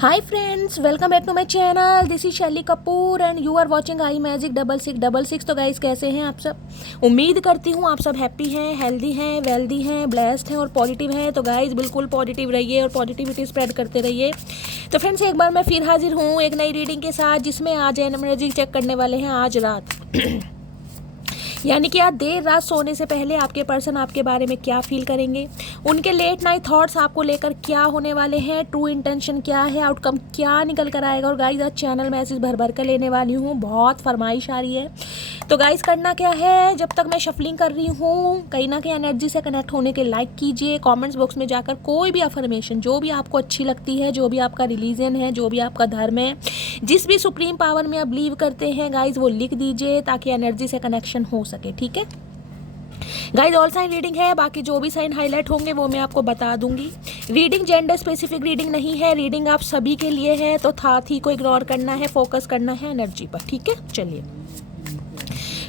Hi friends, welcome back to my channel. This is Shaily Kapoor and you are watching I magic 6666। तो guys, कैसे हैं आप सब? उम्मीद करती हूँ आप सब हैप्पी हैं, हेल्दी हैं, वेल्दी हैं, ब्लेस्ड हैं और पॉजिटिव हैं। तो गाइस, बिल्कुल पॉजिटिव रहिए और पॉजिटिविटी स्प्रेड करते रहिए। तो फ्रेंड्स, एक बार मैं फिर हाजिर हूँ एक नई रीडिंग के साथ, जिसमें आज एनर्जी चेक करने वाले हैं आज रात यानी कि आज देर रात सोने से पहले आपके पर्सन आपके बारे में क्या फील करेंगे, उनके लेट नाइट थॉट्स आपको लेकर क्या होने वाले हैं, ट्रू इंटेंशन क्या है, आउटकम क्या निकल कर आएगा। और गाइस, आज चैनल मैसेज भर भर कर लेने वाली हूँ, बहुत फरमाइश आ रही है। तो गाइस, करना क्या है, जब तक मैं शफलिंग कर रही हूँ, कहीं ना कहीं एनर्जी से कनेक्ट होने के लाइक कीजिए। कमेंट्स बॉक्स में जाकर कोई भी अफर्मेशन जो भी आपको अच्छी लगती है, जो भी आपका रिलीजन है, जो भी आपका धर्म है, जिस भी सुप्रीम पावर में आप बिलीव करते हैं गाइस, वो लिख दीजिए ताकि एनर्जी से कनेक्शन हो सके। ठीक है गाइस, ऑल साइन रीडिंग है, बाकी जो भी साइन हाईलाइट होंगे वो मैं आपको बता दूंगी। रीडिंग जेंडर स्पेसिफिक रीडिंग नहीं है, रीडिंग आप सभी के लिए है। तो साथ ही को इग्नोर करना है, फोकस करना है एनर्जी पर। ठीक है, चलिए।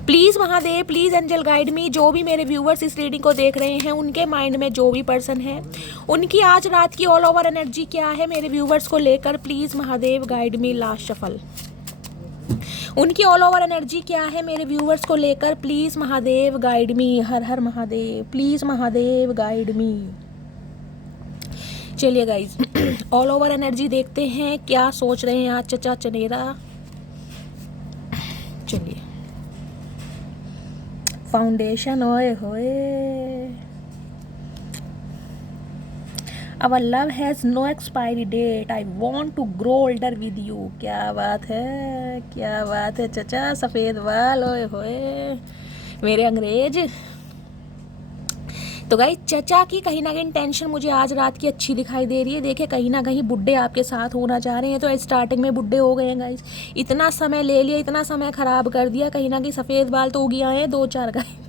Please Mahadev, please angel guide me. जो भी मेरे व्यूवर्स इस रीडिंग को देख रहे हैं, उनके माइंड में जो भी पर्सन है, उनकी आज रात की ऑल ओवर एनर्जी क्या है मेरे व्यूवर्स को लेकर, please Mahadev guide me. Last shuffle, उनकी ऑल ओवर एनर्जी क्या है मेरे व्यूवर्स को लेकर, please Mahadev guide me. Her her Mahadev, please Mahadev guide मी। चलिए गाइज, ऑल ओवर एनर्जी देखते हैं क्या सोच रहे हैं आज चचा चनेरा। चलिए, फाउंडेशन, ओए होए। Our love has no expiry date. I want to grow older with you. क्या बात है, क्या बात है चचा। सफ़ेद बाल, ओए होए मेरे अंग्रेज। तो गाइस, चचा की कहीं ना कहीं इंटेंशन मुझे आज रात की अच्छी दिखाई दे रही है। देखिए, कहीं ना कहीं बुड्ढे आपके साथ होना चाह रहे हैं। तो स्टार्टिंग में बुड्ढे हो गए हैं गाइस, इतना समय ले लिया, इतना समय खराब कर दिया। कहीं ना कहीं सफ़ेद बाल तो उग आए हैं दो चार गाइस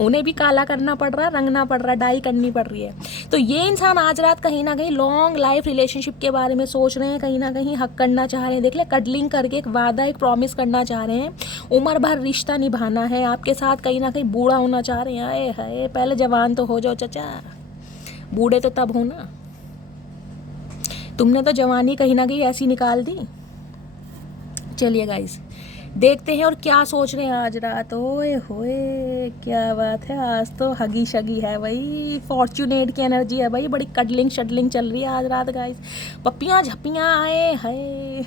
उन्हें भी काला करना पड़ रहा है, रंगना पड़ रहा है, डाई करनी पड़ रही है। तो ये इंसान आज रात कहीं ना कहीं लॉन्ग लाइफ रिलेशनशिप के बारे में सोच रहे हैं, कहीं ना कहीं हक करना चाह रहे हैं। देख ले, कडलिंग करके एक वादा, एक प्रॉमिस करना चाह रहे हैं, उम्र भर रिश्ता निभाना है आपके साथ। कहीं ना कहीं बूढ़ा होना चाह रहे हैं। आए हाय, पहले जवान तो हो जाओ चचा, बूढ़े तो तब हो ना। तुमने तो जवानी कहीं ना कहीं ऐसी निकाल दी। चलिए गाइस, देखते हैं और क्या सोच रहे हैं आज रात। ओए होए, क्या बात है। आज तो हगी शगी है भाई, फॉर्चुनेट की एनर्जी है भाई। बड़ी कडलिंग शडलिंग चल रही है आज रात गाइस। पप्पियाँ झप्पियाँ आए हाय।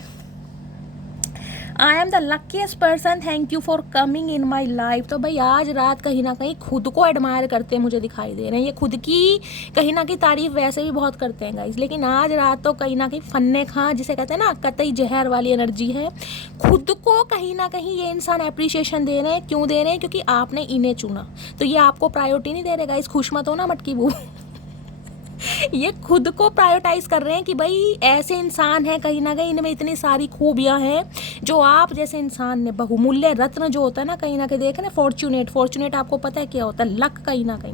I am the luckiest person, thank you for coming in my life. तो भाई, आज रात कहीं ना कहीं खुद को एडमायर करते मुझे दिखाई दे रहे हैं। ये खुद की कहीं ना कहीं तारीफ वैसे भी बहुत करते हैं गाइस, लेकिन आज रात तो कहीं ना कहीं फन्ने खां, जिसे कहते हैं ना, कतई जहर वाली एनर्जी है। खुद को कहीं ना कहीं ये इंसान अप्रिशिएशन दे रहे हैं। क्यों दे रहे हैं? क्योंकि आपने इन्हें चुना। तो ये आपको प्रायोरिटी नहीं दे रहे गाइस, खुश मत हो ना मटकी बू ये खुद को प्रायोरिटाइज कर रहे हैं कि भाई ऐसे इंसान है, कहीं ना कहीं इनमें इतनी सारी खूबियां हैं जो आप जैसे इंसान ने, बहुमूल्य रत्न जो होता है ना, कहीं ना कहीं देखे ना, फॉर्चुनेट आपको पता है क्या होता है? लक। कहीं ना कहीं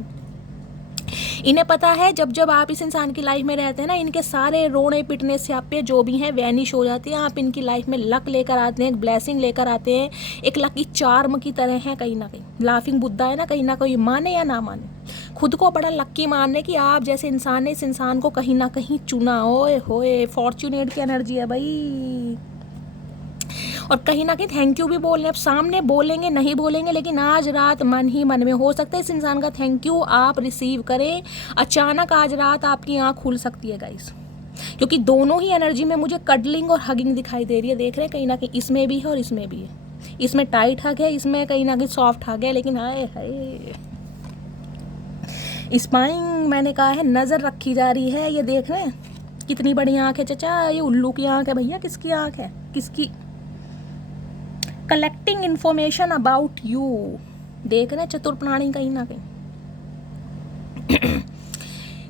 इन्हें पता है, जब जब आप इस इंसान की लाइफ में रहते हैं ना, इनके सारे रोने पिटने से आप पे जो भी हैं वैनिश हो जाती है। आप इनकी लाइफ में लक लेकर आते हैं, एक ब्लेसिंग लेकर आते हैं, एक लकी चार्म की तरह है। कहीं ना कहीं लाफिंग बुद्धा है ना, कहीं ना कहीं माने या ना माने, खुद को बड़ा लक्की मान रहे कि आप जैसे इंसान ने इस इंसान को कहीं ना कहीं चुना। ओए होए, फॉर्चुनेट की एनर्जी है भाई। और कहीं ना कहीं थैंक यू भी बोल रहे हैं। अब सामने बोलेंगे नहीं बोलेंगे, लेकिन आज रात मन ही मन में हो सकता है इस इंसान का थैंक यू आप रिसीव करें। अचानक आज रात आपकी आँख खुल सकती है गाइस, क्योंकि दोनों ही एनर्जी में मुझे कडलिंग और हगिंग दिखाई दे रही है। देख रहे हैं, कहीं ना कहीं इसमें भी है और इसमें भी है। इसमें टाइट हग है, इसमें कहीं ना कहीं सॉफ्ट हग है। लेकिन हाय हाय, स्पाइंग मैंने कहा है, नज़र रखी जा रही है। ये देख रहे हैं कितनी बड़ी आँख है चचा। ये उल्लू की आँख है भैया। किसकी आँख है? किसकी? Collecting information about you. देख रहे हैं चतुर प्राणी कहीं ना कहीं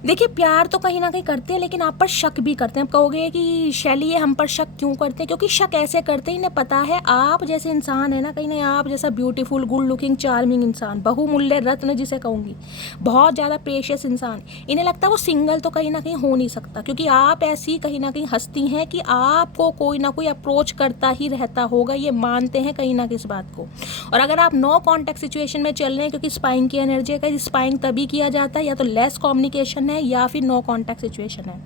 देखिए, प्यार तो कहीं ना कहीं करते हैं, लेकिन आप पर शक भी करते हैं। आप कहोगे कि शैली ये हम पर शक क्यों करते हैं? क्योंकि शक ऐसे करते हैं, इन्हें पता है आप जैसे इंसान है ना, कहीं ना आप जैसा ब्यूटीफुल, गुड लुकिंग, चार्मिंग इंसान, बहुमूल्य रत्न जिसे कहूँगी, बहुत ज़्यादा प्रेशियस इंसान, इन्हें लगता है वो सिंगल तो कहीं ना कहीं हो नहीं सकता, क्योंकि आप ऐसी कहीं ना कहीं हस्ती हैं कि आपको कोई ना कोई अप्रोच करता ही रहता होगा। ये मानते हैं कहीं ना कहीं इस बात को। और अगर आप नो कॉन्टैक्ट सिचुएशन में चल रहे हैं, क्योंकि स्पाइंग की एनर्जी है, स्पाइंग तभी किया जाता है या तो लेस कम्युनिकेशन है या फिर नो कांटेक्ट सिचुएशन है।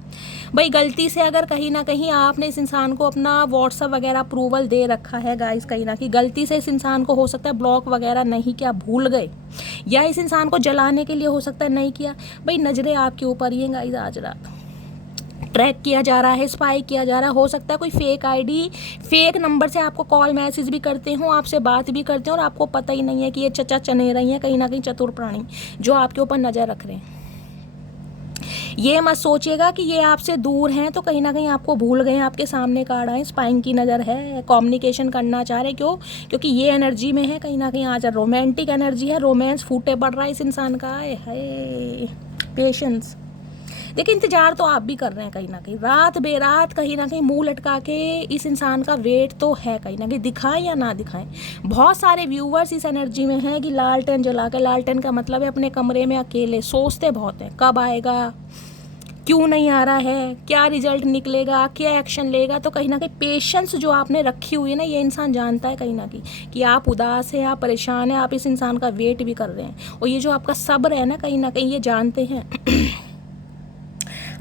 भाई गलती से अगर कहीं ना कहीं आपने इस इंसान को अपना व्हाट्सअप वगैरह अप्रूवल दे रखा है गाइस, कहीं ना कहीं गलती से इस इंसान को हो सकता है ब्लॉक वगैरह नहीं किया, भूल गए, या इस इंसान को जलाने के लिए हो सकता है नहीं किया, भाई नज़रें आपके ऊपर ही हैं गाइस। आज रात ट्रैक किया जा रहा है, स्पाई किया जा रहा है, हो सकता है कोई फेक आईडी फेक नंबर से आपको कॉल मैसेज भी करते हो, आपसे बात भी करते हैं और आपको पता ही नहीं है कि ये चचा चने रही हैं, कहीं ना कहीं चतुर प्राणी जो आपके ऊपर नज़र रख रहे हैं। ये मत सोचिएगा कि ये आपसे दूर हैं तो कहीं ना कहीं आपको भूल गए हैं, आपके सामने कार्ड आए, स्पाइंग की नज़र है, कम्युनिकेशन करना चाह रहे, क्यों? क्योंकि ये एनर्जी में है, कहीं ना कहीं आज रोमांटिक एनर्जी है, रोमांस फूटे पड़ रहा है इस इंसान का। है पेशेंस। देखिए इंतजार तो आप भी कर रहे हैं, कहीं ना कहीं रात बेरात कहीं ना कहीं मुंह लटका के इस इंसान का वेट तो है, कहीं ना कहीं दिखाएं या ना दिखाएं। बहुत सारे व्यूवर्स इस एनर्जी में हैं कि लालटेन जला के, लालटेन का मतलब है अपने कमरे में अकेले सोचते बहुत हैं कब आएगा, क्यों नहीं आ रहा है, क्या रिजल्ट निकलेगा, क्या एक्शन लेगा। तो कहीं ना कहीं पेशेंस जो आपने रखी हुई है ना, ये इंसान जानता है कहीं ना कहीं कि आप उदास हैं, आप परेशान हैं, आप इस इंसान का वेट भी कर रहे हैं, और ये जो आपका सब्र है ना, कहीं ना कहीं ये जानते हैं।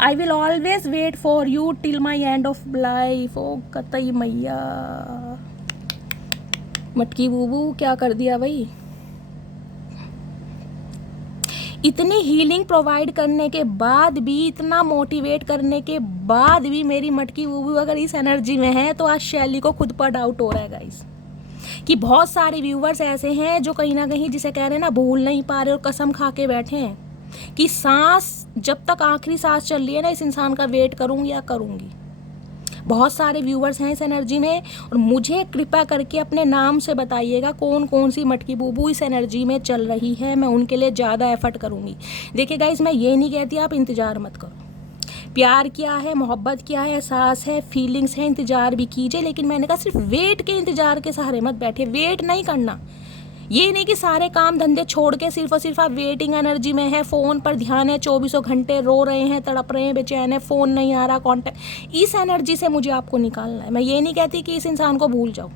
I will always wait for you till my end of life. ओ कतई मैया, मटकी बूबू क्या कर दिया भाई। इतनी हीलिंग प्रोवाइड करने के बाद भी, इतना मोटिवेट करने के बाद भी मेरी मटकी बूबू अगर इस एनर्जी में है तो आज शैली को खुद पर डाउट हो रहा है गाइस, कि बहुत सारे व्यूवर्स ऐसे हैं जो कहीं ना कहीं जिसे कह रहे हैं ना भूल नहीं पा रहे और कसम खा के बैठे हैं कि सांस जब तक आखिरी सांस चल रही है ना, इस इंसान का वेट करूंगी या करूंगी। बहुत सारे व्यूवर्स हैं इस एनर्जी में, और मुझे कृपया करके अपने नाम से बताइएगा कौन कौन सी मटकी बूबू इस एनर्जी में चल रही है, मैं उनके लिए ज़्यादा एफर्ट करूंगी। देखिए गाइस, मैं ये नहीं कहती आप इंतज़ार मत करो, प्यार क्या है, मोहब्बत क्या है, एहसास है, फीलिंग्स है, इंतज़ार भी कीजिए, लेकिन मैंने कहा सिर्फ वेट के इंतज़ार के सहारे मत बैठे। वेट नहीं करना, ये नहीं कि सारे काम धंधे छोड़ के सिर्फ और सिर्फ आप वेटिंग एनर्जी में है, फ़ोन पर ध्यान है, 24 घंटे रो रहे हैं, तड़प रहे हैं, बेचैन है, फ़ोन नहीं आ रहा, कॉन्टैक्ट, इस एनर्जी से मुझे आपको निकालना है। मैं ये नहीं कहती कि इस इंसान को भूल जाओ,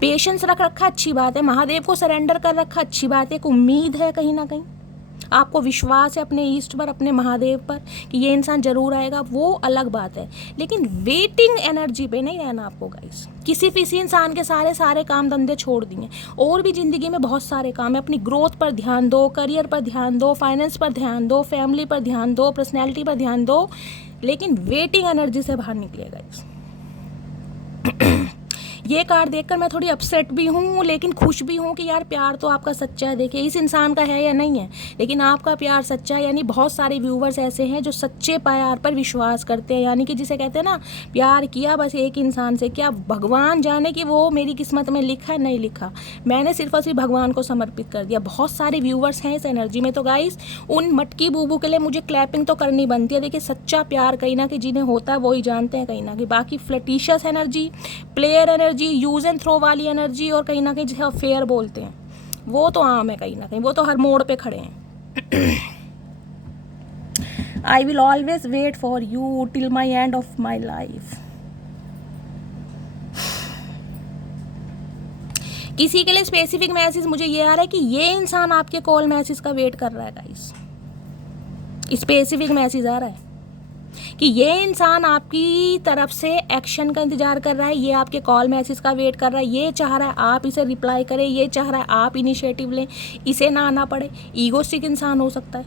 पेशेंस रख रखा अच्छी बात है, महादेव को सरेंडर कर रखा अच्छी बात है, एक उम्मीद है, कहीं ना कहीं आपको विश्वास है अपने ईष्ट पर, अपने महादेव पर कि ये इंसान जरूर आएगा, वो अलग बात है, लेकिन वेटिंग एनर्जी पे नहीं रहना आपको गाइस। किसी इंसान के सारे काम धंधे छोड़ दिए, और भी ज़िंदगी में बहुत सारे काम है, अपनी ग्रोथ पर ध्यान दो, करियर पर ध्यान दो, फाइनेंस पर ध्यान दो, फैमिली पर ध्यान दो, पर्सनैलिटी पर ध्यान दो, लेकिन वेटिंग एनर्जी से बाहर निकलिएगा गाइस। ये कार्ड देखकर मैं थोड़ी अपसेट भी हूँ लेकिन खुश भी हूँ कि यार प्यार तो आपका सच्चा है। देखिए इस इंसान का है या नहीं है, लेकिन आपका प्यार सच्चा है, यानी बहुत सारे व्यूवर्स ऐसे हैं जो सच्चे प्यार पर विश्वास करते हैं, यानी कि जिसे कहते हैं ना प्यार किया बस एक इंसान से, क्या भगवान जाने कि वो मेरी किस्मत में लिखा है नहीं लिखा, मैंने सिर्फ और सिर्फ भगवान को समर्पित कर दिया। बहुत सारे व्यूवर्स हैं इस एनर्जी में, तो गाइस उन मटकी बूबू के लिए मुझे क्लैपिंग तो करनी बनती है। देखिए सच्चा प्यार कहीं ना कहीं जिन्हें होता है वो ही जानते हैं कहीं ना कहीं, बाकी flirtatious energy, player energy, use and throw वाली एनर्जी, और कहीं ना कहीं जिसे अफेयर बोलते हैं, वो तो आम है कहीं ना कहीं, वो तो हर मोड़ पे खड़े हैं। I will always wait for you till my end of my life. किसी के लिए स्पेसिफिक मैसेज मुझे ये आ रहा है कि ये इंसान आपके कॉल मैसेज का वेट कर रहा है गाइस, स्पेसिफिक मैसेज आ रहा है कि ये इंसान आपकी तरफ से एक्शन का इंतजार कर रहा है, ये आपके कॉल मैसेज का वेट कर रहा है, ये चाह रहा है आप इसे रिप्लाई करें, ये चाह रहा है आप इनिशिएटिव लें, इसे ना आना पड़े। ईगोस्टिक इंसान हो सकता है,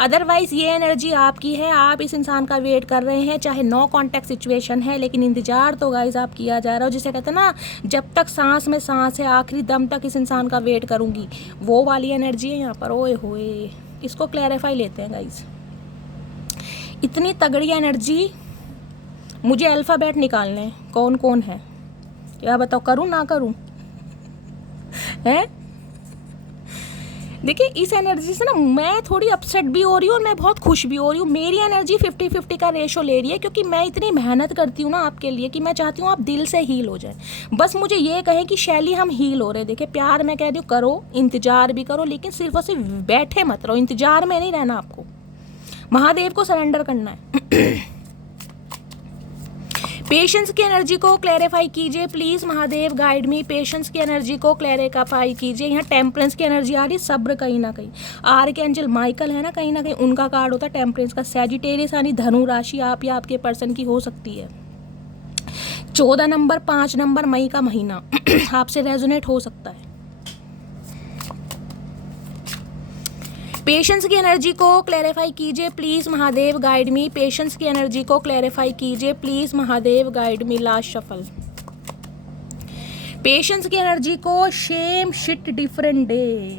अदरवाइज़ ये एनर्जी आपकी है, आप इस इंसान का वेट कर रहे हैं, चाहे नो कॉन्टैक्ट सिचुएशन है, लेकिन इंतजार तो गाइस आप किया जा रहा हो, जिसे कहते हैं ना जब तक सांस में सांस है, आखिरी दम तक इस इंसान का वेट करूँगी, वो वाली एनर्जी है यहाँ पर। ओए होए, इसको क्लैरिफाई लेते हैं गाइस। इतनी तगड़ी एनर्जी, मुझे अल्फ़ाबेट निकालने हैं कौन कौन है, क्या बताओ, करूँ ना करूँ हैं? देखिए इस एनर्जी से ना मैं थोड़ी अपसेट भी हो रही हूँ और मैं बहुत खुश भी हो रही हूँ। मेरी एनर्जी 50-50 का रेशो ले रही है, क्योंकि मैं इतनी मेहनत करती हूँ ना आपके लिए कि मैं चाहती हूँ आप दिल से हील हो जाए। बस मुझे ये कहें कि शैली हम हील हो रहे। देखिए प्यार मैं कह रही हूँ करो, इंतजार भी करो, लेकिन सिर्फ और सिर्फ बैठे मत रहो, इंतजार में नहीं रहना आपको, महादेव को सरेंडर करना है। पेशेंस की एनर्जी को क्लैरिफाई कीजिए please Mahadev, guide me. Patience की एनर्जी को क्लैरिफाई कीजिए। यहाँ टेम्परेंस की एनर्जी आ रही, सब्र कहीं ना कहीं। आर्कएंजल माइकल है ना, कहीं ना कहीं उनका कार्ड होता है टेम्परेंस का। सैजिटेरियस यानी धनु राशि आप या आपके पर्सन की हो सकती है। 14 नंबर 5 नंबर मई का महीना आपसे रेजोनेट हो सकता है। पेशेंस की एनर्जी को क्लैरिफाई कीजिए please Mahadev, guide me. Patience की एनर्जी को क्लैरिफाई कीजिए please Mahadev, guide me. Last shuffle. Patience की एनर्जी को same shit different day.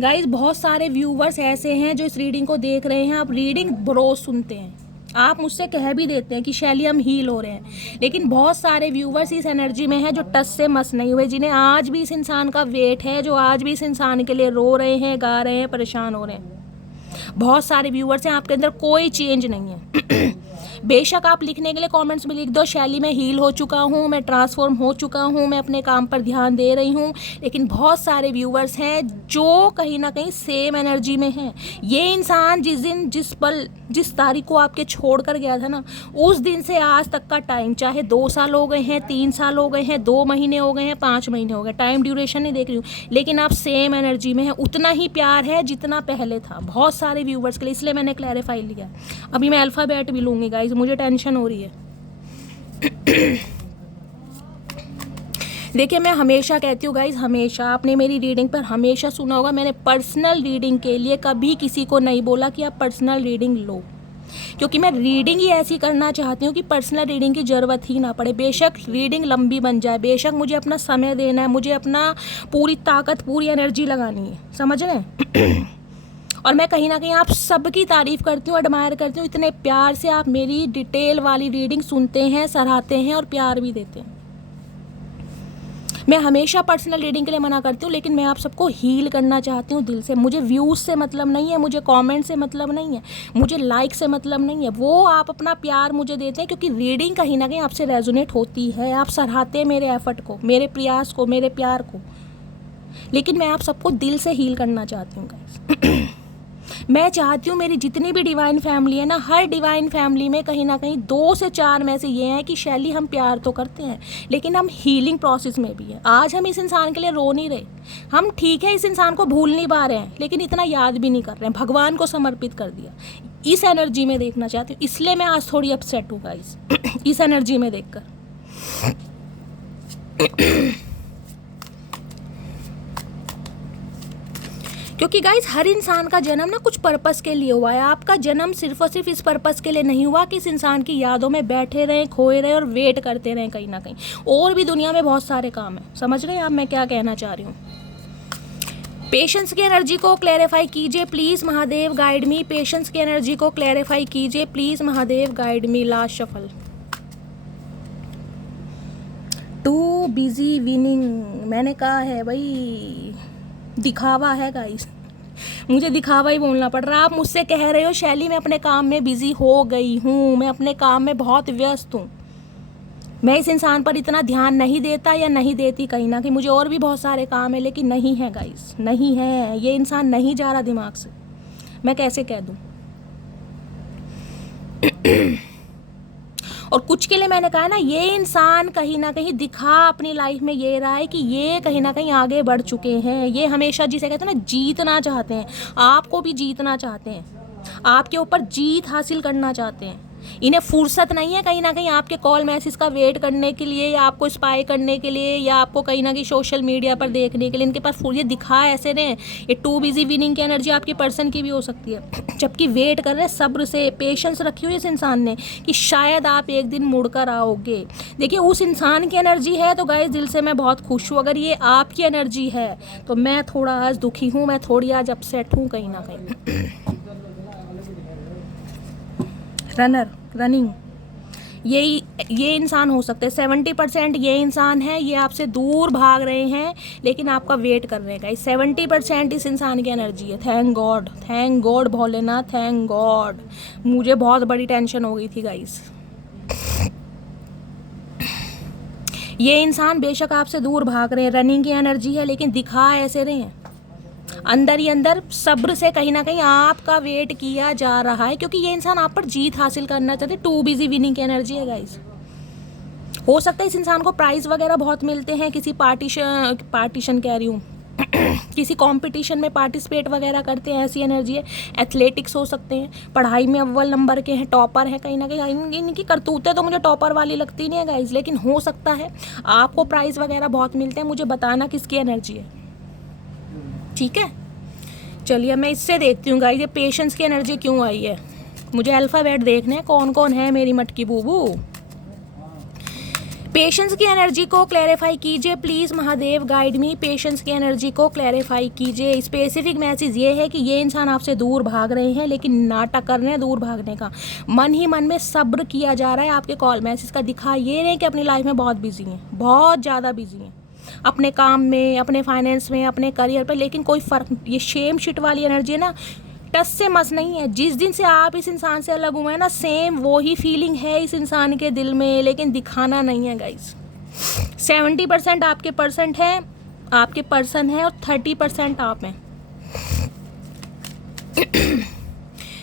Guys बहुत सारे व्यूवर्स ऐसे हैं जो इस रीडिंग को देख रहे हैं, आप रीडिंग रोज सुनते हैं, आप मुझसे कह भी देते हैं कि शैली हम हील हो रहे हैं, लेकिन बहुत सारे व्यूवर्स इस एनर्जी में हैं जो टस से मस नहीं हुए, जिन्हें आज भी इस इंसान का वेट है, जो आज भी इस इंसान के लिए रो रहे हैं, गा रहे हैं, परेशान हो रहे हैं। बहुत सारे व्यूवर्स हैं, आपके अंदर कोई चेंज नहीं है। बेशक आप लिखने के लिए कमेंट्स में लिख दो शैली मैं हील हो चुका हूँ, मैं ट्रांसफॉर्म हो चुका हूँ, मैं अपने काम पर ध्यान दे रही हूँ, लेकिन बहुत सारे व्यूवर्स हैं जो कहीं ना कहीं सेम एनर्जी में हैं। ये इंसान जिस दिन जिस पल जिस तारीख को आपके छोड़ कर गया था ना, उस दिन से आज तक का टाइम, चाहे 2 साल हो गए हैं, 3 साल हो गए हैं, 2 महीने हो गए हैं, 5 महीने हो गए, टाइम ड्यूरेशन नहीं देख रही हूँ, लेकिन आप सेम एनर्जी में है। उतना ही प्यार है जितना पहले था बहुत सारे व्यूवर्स के लिए, इसलिए मैंने क्लैरिफाई लिया। अभी मैं अल्फ़ाबेट भी लूँगी गाइस, मुझे टेंशन हो रही है। देखिए मैं हमेशा कहती हूँ गाइस, हमेशा आपने मेरी रीडिंग पर हमेशा सुना होगा, मैंने पर्सनल रीडिंग के लिए कभी किसी को नहीं बोला कि आप पर्सनल रीडिंग लो, क्योंकि मैं रीडिंग ही ऐसी करना चाहती हूँ कि पर्सनल रीडिंग की ज़रूरत ही ना पड़े। बेशक रीडिंग लंबी बन जाए, बेशक मुझे अपना समय देना है, मुझे अपना पूरी ताकत पूरी एनर्जी लगानी है, समझ रहे हैं। और मैं कहीं ना कहीं आप सबकी तारीफ़ करती हूँ, एडमायर करती हूँ, इतने प्यार से आप मेरी डिटेल वाली रीडिंग सुनते हैं, सराहते हैं और प्यार भी देते हैं। मैं हमेशा पर्सनल रीडिंग के लिए मना करती हूँ, लेकिन मैं आप सबको हील करना चाहती हूँ दिल से। मुझे व्यूज़ से मतलब नहीं है, मुझे कमेंट से मतलब नहीं है, मुझे लाइक से मतलब नहीं है, वो आप अपना प्यार मुझे देते हैं, क्योंकि रीडिंग कहीं ना कहीं आपसे रेजोनेट होती है, आप सराहते हैं मेरे एफर्ट को, मेरे प्रयास को, मेरे प्यार को, लेकिन मैं आप सबको दिल से हील करना चाहती हूँ गाइस। मैं चाहती हूँ मेरी जितनी भी डिवाइन फैमिली है ना, हर डिवाइन फैमिली में कहीं ना कहीं 2 से 4 में से ये हैं कि शैली हम प्यार तो करते हैं, लेकिन हम हीलिंग प्रोसेस में भी हैं। आज हम इस इंसान के लिए रो नहीं रहे, हम ठीक है इस इंसान को भूल नहीं पा रहे हैं, लेकिन इतना याद भी नहीं कर रहे हैं, भगवान को समर्पित कर दिया। इस एनर्जी में देखना चाहती हूँ, इसलिए मैं आज थोड़ी अपसेट हूँ गाइस इस एनर्जी में देख कर। क्योंकि गाइस हर इंसान का जन्म ना कुछ पर्पस के लिए हुआ है। आपका जन्म सिर्फ और सिर्फ इस पर्पस के लिए नहीं हुआ कि इस इंसान की यादों में बैठे रहें, खोए रहें और वेट करते रहें कहीं ना कहीं। और भी दुनिया में बहुत सारे काम हैं, समझ रहे हैं आप मैं क्या कहना चाह रही हूँ। पेशेंस की एनर्जी को क्लैरिफाई कीजिए please Mahadev, guide me. Patience की एनर्जी को क्लैरिफाई कीजिए please Mahadev, guide me. Last shuffle. Too busy winning, मैंने कहा है भाई, दिखावा है गाइस, मुझे दिखावा ही बोलना पड़ रहा है। आप मुझसे कह रहे हो शैली मैं अपने काम में बिजी हो गई हूँ, मैं अपने काम में बहुत व्यस्त हूँ, मैं इस इंसान पर इतना ध्यान नहीं देता या नहीं देती, कहीं ना कहीं मुझे और भी बहुत सारे काम है, लेकिन नहीं है गाइस, नहीं है, ये इंसान नहीं जा रहा दिमाग से, मैं कैसे कह दूँ। और कुछ के लिए मैंने कहा ना, ये इंसान कहीं ना कहीं दिखा अपनी लाइफ में ये रहा है कि ये कहीं ना कहीं आगे बढ़ चुके हैं, ये हमेशा जिसे कहते हैं ना जीतना चाहते हैं, आपको भी जीतना चाहते हैं, आपके ऊपर जीत हासिल करना चाहते हैं। इन्हें फुर्सत नहीं है कहीं ना कहीं आपके कॉल मैसेज का वेट करने के लिए, या आपको स्पाई करने के लिए, या आपको कहीं ना कहीं सोशल मीडिया पर देखने के लिए। इनके पास ये दिखा ऐसे रहे, ये टू बिजी विनिंग की एनर्जी आपके पर्सन की भी हो सकती है, जबकि वेट कर रहे हैं, सब्र से पेशेंस रखी हुई इस इंसान ने कि शायद आप एक दिन मुड़कर आओगे। देखिए उस इंसान की एनर्जी है तो गाइस दिल से मैं बहुत खुश हूँ, अगर ये आपकी एनर्जी है तो मैं थोड़ा आज दुखी हूँ, मैं थोड़ी आज अपसेट हूँ कहीं ना कहीं। रनर, रनिंग, ये इंसान हो सकते हैं। 70% ये इंसान है, ये आपसे दूर भाग रहे हैं लेकिन आपका वेट कर रहे हैं। 70% इस इंसान की एनर्जी है। Thank God Bholenath, thank God. मुझे बहुत बड़ी टेंशन हो गई थी गाइस। ये इंसान बेशक आपसे दूर भाग रहे हैं, रनिंग की एनर्जी है, लेकिन दिखा ऐसे रहे हैं, अंदर ही अंदर सब्र से कहीं ना कहीं आपका वेट किया जा रहा है, क्योंकि ये इंसान आप पर जीत हासिल करना चाहते हैं। टू बिजी विनिंग की एनर्जी है गाइस। हो सकता है इस इंसान को प्राइज़ वगैरह बहुत मिलते हैं, किसी पार्टीशन कह रही हूँ किसी कंपटीशन में पार्टिसिपेट वगैरह करते हैं, ऐसी एनर्जी है। एथलेटिक्स हो सकते हैं, पढ़ाई में अव्वल नंबर के हैं, टॉपर हैं कहीं ना कहीं। इनकी करतूतें तो मुझे टॉपर वाली लगती नहीं है गाइज, लेकिन हो सकता है आपको प्राइज़ वगैरह बहुत मिलते हैं। मुझे बताना किसकी एनर्जी है, ठीक है। चलिए मैं इससे देखती हूँ गाइज ये पेशेंस की एनर्जी क्यों आई है। मुझे अल्फ़ाबेट देखने हैं कौन कौन है मेरी मटकी बूबू। पेशेंस की एनर्जी को क्लैरिफाई कीजिए please, Mahadev guide me. Patience की एनर्जी को क्लैरिफाई कीजिए। स्पेसिफिक मैसेज ये है कि ये इंसान आपसे दूर भाग रहे हैं, लेकिन नाटक कर रहे हैं दूर भागने का। मन ही मन में सब्र किया जा रहा है। आपके कॉल मैसेज का दिखा ये नहीं कि अपनी लाइफ में बहुत बिजी हैं, बहुत ज़्यादा बिजी हैं अपने काम में, अपने फाइनेंस में, अपने करियर पर, लेकिन कोई फ़र्क। ये शेम शिट वाली एनर्जी है ना, टस से मस नहीं है। जिस दिन से आप इस इंसान से अलग हुए हैं ना, सेम वही फीलिंग है इस इंसान के दिल में, लेकिन दिखाना नहीं है गाइस। 70% आपके पर्सन है और 30% आप हैं।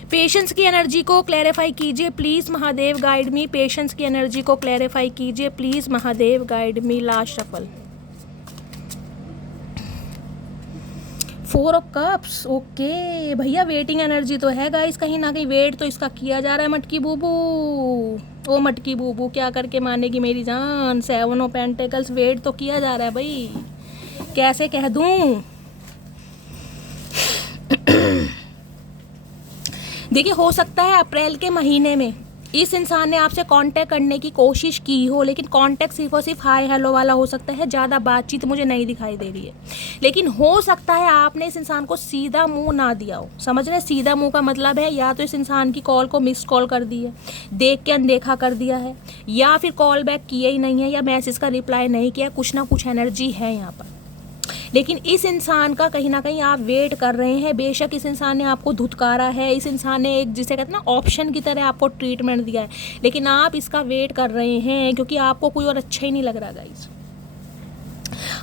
पेशेंस की एनर्जी को क्लैरिफाई कीजिए please, Mahadev guide me. Patience की एनर्जी को क्लैरिफाई कीजिए please, Mahadev guide me. Last shuffle 4 of cups. Okay भैया, वेटिंग एनर्जी तो है गाइस, कहीं ना कहीं वेट तो इसका किया जा रहा है। मटकी बूबू, ओ मटकी बूबू क्या करके मानेगी मेरी जान। 7 ऑफ पेंटिकल्स, वेट तो किया जा रहा है भाई, कैसे कह दूं। देखिए हो सकता है अप्रैल के महीने में इस इंसान ने आपसे कांटेक्ट करने की कोशिश की हो, लेकिन कांटेक्ट सिर्फ और सिर्फ हाय हेलो वाला हो सकता है, ज़्यादा बातचीत मुझे नहीं दिखाई दे रही है। लेकिन हो सकता है आपने इस इंसान को सीधा मुंह ना दिया हो। समझ रहे हैं, सीधा मुंह का मतलब है या तो इस इंसान की कॉल को मिस कॉल कर दी है, देख के अनदेखा कर दिया है, या फिर कॉल बैक किए ही नहीं है, या मैसेज का रिप्लाई नहीं किया। कुछ ना कुछ एनर्जी है यहाँ पर, लेकिन इस इंसान का कहीं ना कहीं आप वेट कर रहे हैं। बेशक इस इंसान ने आपको धुतकारा है, इस इंसान ने एक जिसे कहते हैं ना ऑप्शन की तरह आपको ट्रीटमेंट दिया है, लेकिन आप इसका वेट कर रहे हैं क्योंकि आपको कोई और अच्छा ही नहीं लग रहा गाइस।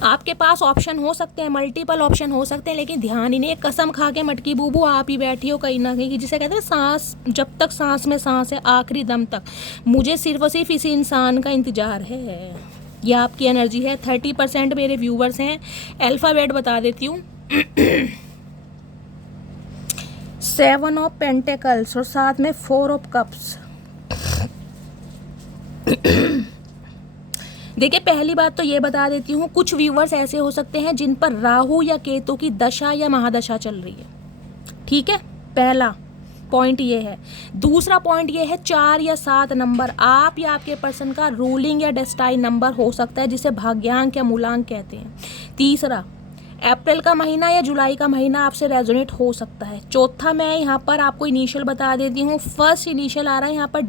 आपके पास ऑप्शन हो सकते हैं, मल्टीपल ऑप्शन हो सकते हैं, लेकिन ध्यान ही नहीं। कसम खा के मटकी बूबू आप ही बैठी हो कहीं ना कहीं, जिसे कहते हैं सांस, जब तक सांस में सांस है आखिरी दम तक मुझे सिर्फ और सिर्फ इसी इंसान का इंतजार है। यह आपकी एनर्जी है। 30% मेरे व्यूवर्स हैं। अल्फ़ाबेट बता देती हूँ 7 ऑफ पेंटिकल्स और साथ में 4 ऑफ कप्स। देखिए पहली बात तो ये बता देती हूँ, कुछ व्यूवर्स ऐसे हो सकते हैं जिन पर राहु या केतु की दशा या महादशा चल रही है, ठीक है। पहला पॉइंट ये है। दूसरा पॉइंट ये है 4 या 7 नंबर आप या आपके पर्सन का रूलिंग या डेस्टाइन नंबर हो सकता है, जिसे भाग्यांक या मूलांक कहते हैं। तीसरा, अप्रैल का महीना या जुलाई का महीना आपसे रेजोनेट हो सकता है। चौथा, मैं यहाँ पर आपको इनिशियल बता देती हूँ। फर्स्ट इनिशियल आ रहा है यहाँ पर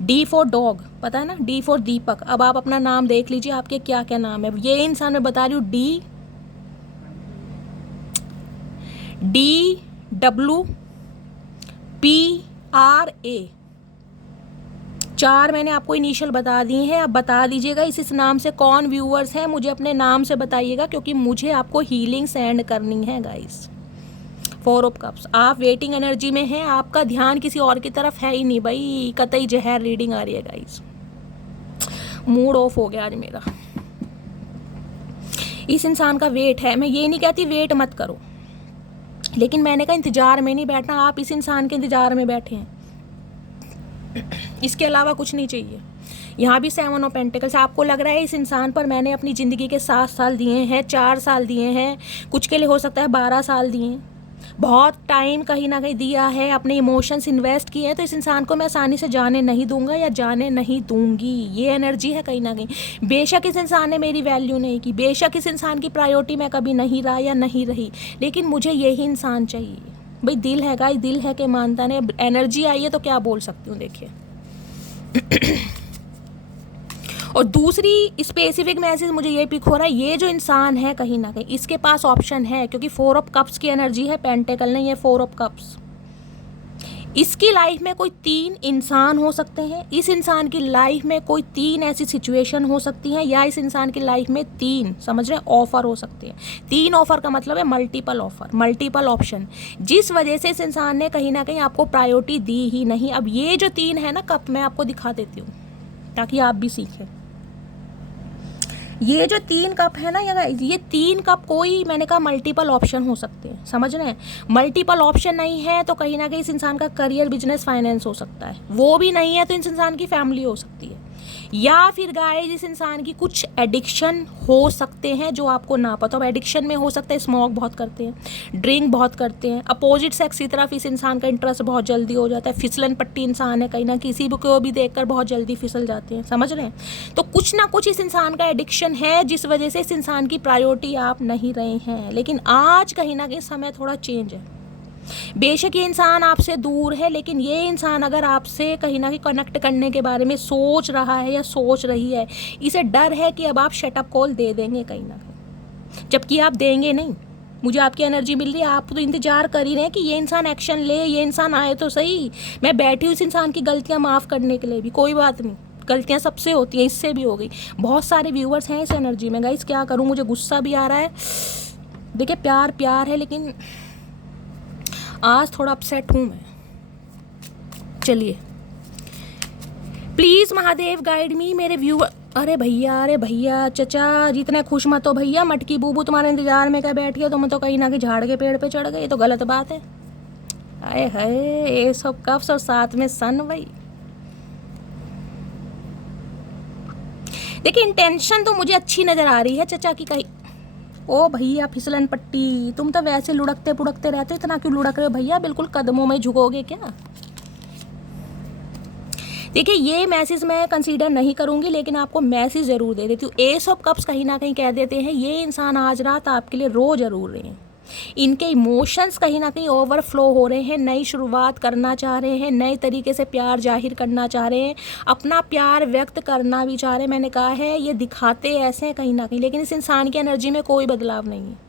डी फॉर डॉग, पता है ना, डी फॉर दीपक। अब आप अपना नाम देख लीजिए, आपके क्या क्या नाम है। ये इंसान मैं बता रही हूँ, DWPRA। 4 मैंने आपको इनिशियल बता दिए हैं। अब बता दीजिएगा इस नाम से कौन व्यूअर्स हैं, मुझे अपने नाम से बताइएगा, क्योंकि मुझे आपको हीलिंग सेंड करनी है गाइस। 4 ऑफ कप्स, आप वेटिंग एनर्जी में हैं, आपका ध्यान किसी और की तरफ है ही नहीं भाई। कतई जहर रीडिंग आ रही है गाइस, मूड ऑफ हो गया आज मेरा। इस इंसान का वेट है। मैं ये नहीं कहती वेट मत करो, लेकिन मैंने कहा इंतजार में नहीं बैठना। आप इस इंसान के इंतजार में बैठे हैं, इसके अलावा कुछ नहीं चाहिए। यहाँ भी 7 ऑफ पेंटिकल्स। आपको लग रहा है इस इंसान पर मैंने अपनी ज़िंदगी के 7 साल दिए हैं, 4 साल दिए हैं, कुछ के लिए हो सकता है 12 साल दिए हैं, बहुत टाइम कहीं ना कहीं दिया है, अपने इमोशंस इन्वेस्ट किए हैं। तो इस इंसान को मैं आसानी से जाने नहीं दूंगा या जाने नहीं दूंगी। ये एनर्जी है कहीं ना कहीं। बेशक इस इंसान ने मेरी वैल्यू नहीं की, बेशक इस इंसान की प्रायोरिटी मैं कभी नहीं रहा या नहीं रही, लेकिन मुझे यही इंसान चाहिए भाई। दिल है गाइस, दिल है कि मानता नहीं। एनर्जी आई है तो क्या बोल सकती हूँ, देखिए। और दूसरी स्पेसिफिक मैसेज मुझे ये पिक हो रहा है, ये जो इंसान है कहीं ना कहीं इसके पास ऑप्शन है, क्योंकि 4 ऑफ कप्स की एनर्जी है, पेंटिकल नहीं है, 4 ऑफ कप्स। इसकी लाइफ में कोई 3 इंसान हो सकते हैं, इस इंसान की लाइफ में कोई 3 ऐसी सिचुएशन हो सकती हैं, या इस इंसान की लाइफ में 3, समझ रहे हैं, ऑफर हो सकते हैं। 3 ऑफर का मतलब है मल्टीपल ऑफर, मल्टीपल ऑप्शन, जिस वजह से इस इंसान ने कहीं ना कहीं आपको प्रायोरिटी दी ही नहीं। अब ये जो 3 है ना कप, मैं आपको दिखा देती हूँ ताकि आप भी सीखें। ये जो 3 कप है ना, ये 3 कप कोई, मैंने कहा मल्टीपल ऑप्शन हो सकते हैं, समझ रहे हैं। मल्टीपल ऑप्शन नहीं है तो कहीं ना कहीं इस इंसान का करियर, बिजनेस, फाइनेंस हो सकता है। वो भी नहीं है तो इस इंसान की फैमिली हो सकती है, या फिर गाइस इस इंसान की कुछ एडिक्शन हो सकते हैं जो आपको ना पता हो। एडिक्शन में हो सकता है स्मोक बहुत करते हैं, ड्रिंक बहुत करते हैं, अपोजिट सेक्स की तरफ इस इंसान का इंटरेस्ट बहुत जल्दी हो जाता है, फिसलन पट्टी इंसान है, कहीं ना किसी को भी देखकर बहुत जल्दी फिसल जाते हैं, समझ रहे हैं। तो कुछ ना कुछ इस इंसान का एडिक्शन है जिस वजह से इस इंसान की प्रायोरिटी आप नहीं रहे हैं। लेकिन आज कहीं ना कहीं समय थोड़ा चेंज है। बेशक ये इंसान आपसे दूर है, लेकिन ये इंसान अगर आपसे कहीं ना कहीं कनेक्ट करने के बारे में सोच रहा है या सोच रही है, इसे डर है कि अब आप शटअप कॉल दे देंगे कहीं ना कहीं, जबकि आप देंगे नहीं। मुझे आपकी एनर्जी मिल रही है, आप तो इंतजार कर ही रहे हैं कि ये इंसान एक्शन ले, ये इंसान आए तो सही। मैं बैठी हूँ इस इंसान की गलतियाँ माफ़ करने के लिए भी, कोई बात नहीं, गलतियाँ सबसे होती हैं, इससे भी हो गई। बहुत सारे व्यूअर्स हैं इस एनर्जी में गाइस, क्या करूँ, मुझे गुस्सा भी आ रहा है। देखिए प्यार प्यार है, लेकिन आज थोड़ा अपसेट हूँ मैं। चलिए प्लीज़ महादेव गाइड मी मेरे व्यूअर। अरे भैया चचा, जितने खुश मत हो भैया, मटकी बूबू तुम्हारे इंतजार में क्या बैठी है, तुम तो कहीं ना कहीं झाड़ के पेड़ पे चढ़ गए, ये तो गलत बात है। आए हाय, ये सब कब, सब साथ में सन भाई। देखिए इंटेंशन तो मुझे अच्छी नज़र आ रही है चचा की कहीं। ओ भैया फिसलन पट्टी, तुम तो वैसे लुढ़कते पुढ़कते रहते हो, इतना क्यों लुढ़क रहे हो भैया, बिल्कुल कदमों में झुकोगे क्या। देखिए ये मैसेज मैं कंसीडर नहीं करूंगी, लेकिन आपको मैसेज ज़रूर दे देती हूँ। एस ऑफ कप्स कहीं ना कहीं कह देते हैं ये इंसान आज रात आपके लिए रो जरूर रहे हैं। इनके इमोशंस कहीं ना कहीं ओवरफ्लो हो रहे हैं, नई शुरुआत करना चाह रहे हैं, नए तरीके से प्यार जाहिर करना चाह रहे हैं, अपना प्यार व्यक्त करना भी चाह रहे हैं। मैंने कहा है ये दिखाते ऐसे हैं कहीं ना कहीं, लेकिन इस इंसान की एनर्जी में कोई बदलाव नहीं है।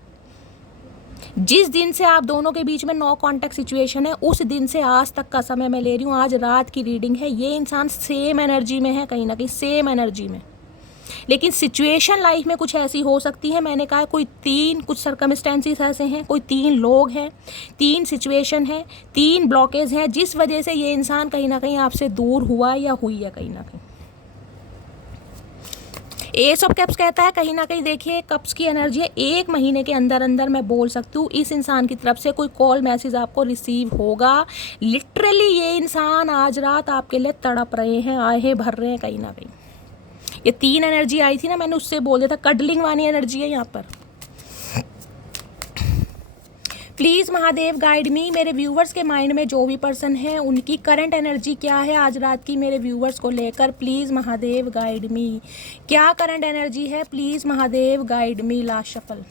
जिस दिन से आप दोनों के बीच में नो कांटेक्ट सिचुएशन है, उस दिन से आज तक का समय मैं ले रही हूँ, आज रात की रीडिंग है, ये इंसान सेम एनर्जी में है, कहीं ना कहीं सेम एनर्जी में। लेकिन सिचुएशन लाइफ में कुछ ऐसी हो सकती है, मैंने कहा कोई 3 कुछ सर्कमस्टेंसेस ऐसे हैं, कोई 3 लोग हैं, 3 सिचुएशन है, 3 ब्लॉकेज हैं, जिस वजह से ये इंसान कहीं ना कहीं आपसे दूर हुआ या हुई है कहीं ना कहीं। एस ऑफ कप्स कहता है कहीं ना कहीं, देखिए कप्स की एनर्जी है, 1 महीने के अंदर अंदर मैं बोल सकती हूँ इस इंसान की तरफ से कोई कॉल मैसेज आपको रिसीव होगा। लिटरली ये इंसान आज रात आपके लिए तड़प रहे हैं, आहें भर रहे हैं कहीं ना कहीं। ये 3 एनर्जी आई थी ना, मैंने उससे बोल दिया था, कडलिंग वाली एनर्जी है यहाँ पर। प्लीज़ महादेव गाइड मी मेरे व्यूवर्स के माइंड में जो भी पर्सन है उनकी करंट एनर्जी क्या है आज रात की मेरे व्यूवर्स को लेकर। प्लीज़ महादेव गाइड मी, क्या करंट एनर्जी है, please Mahadev guide me. Last shuffle.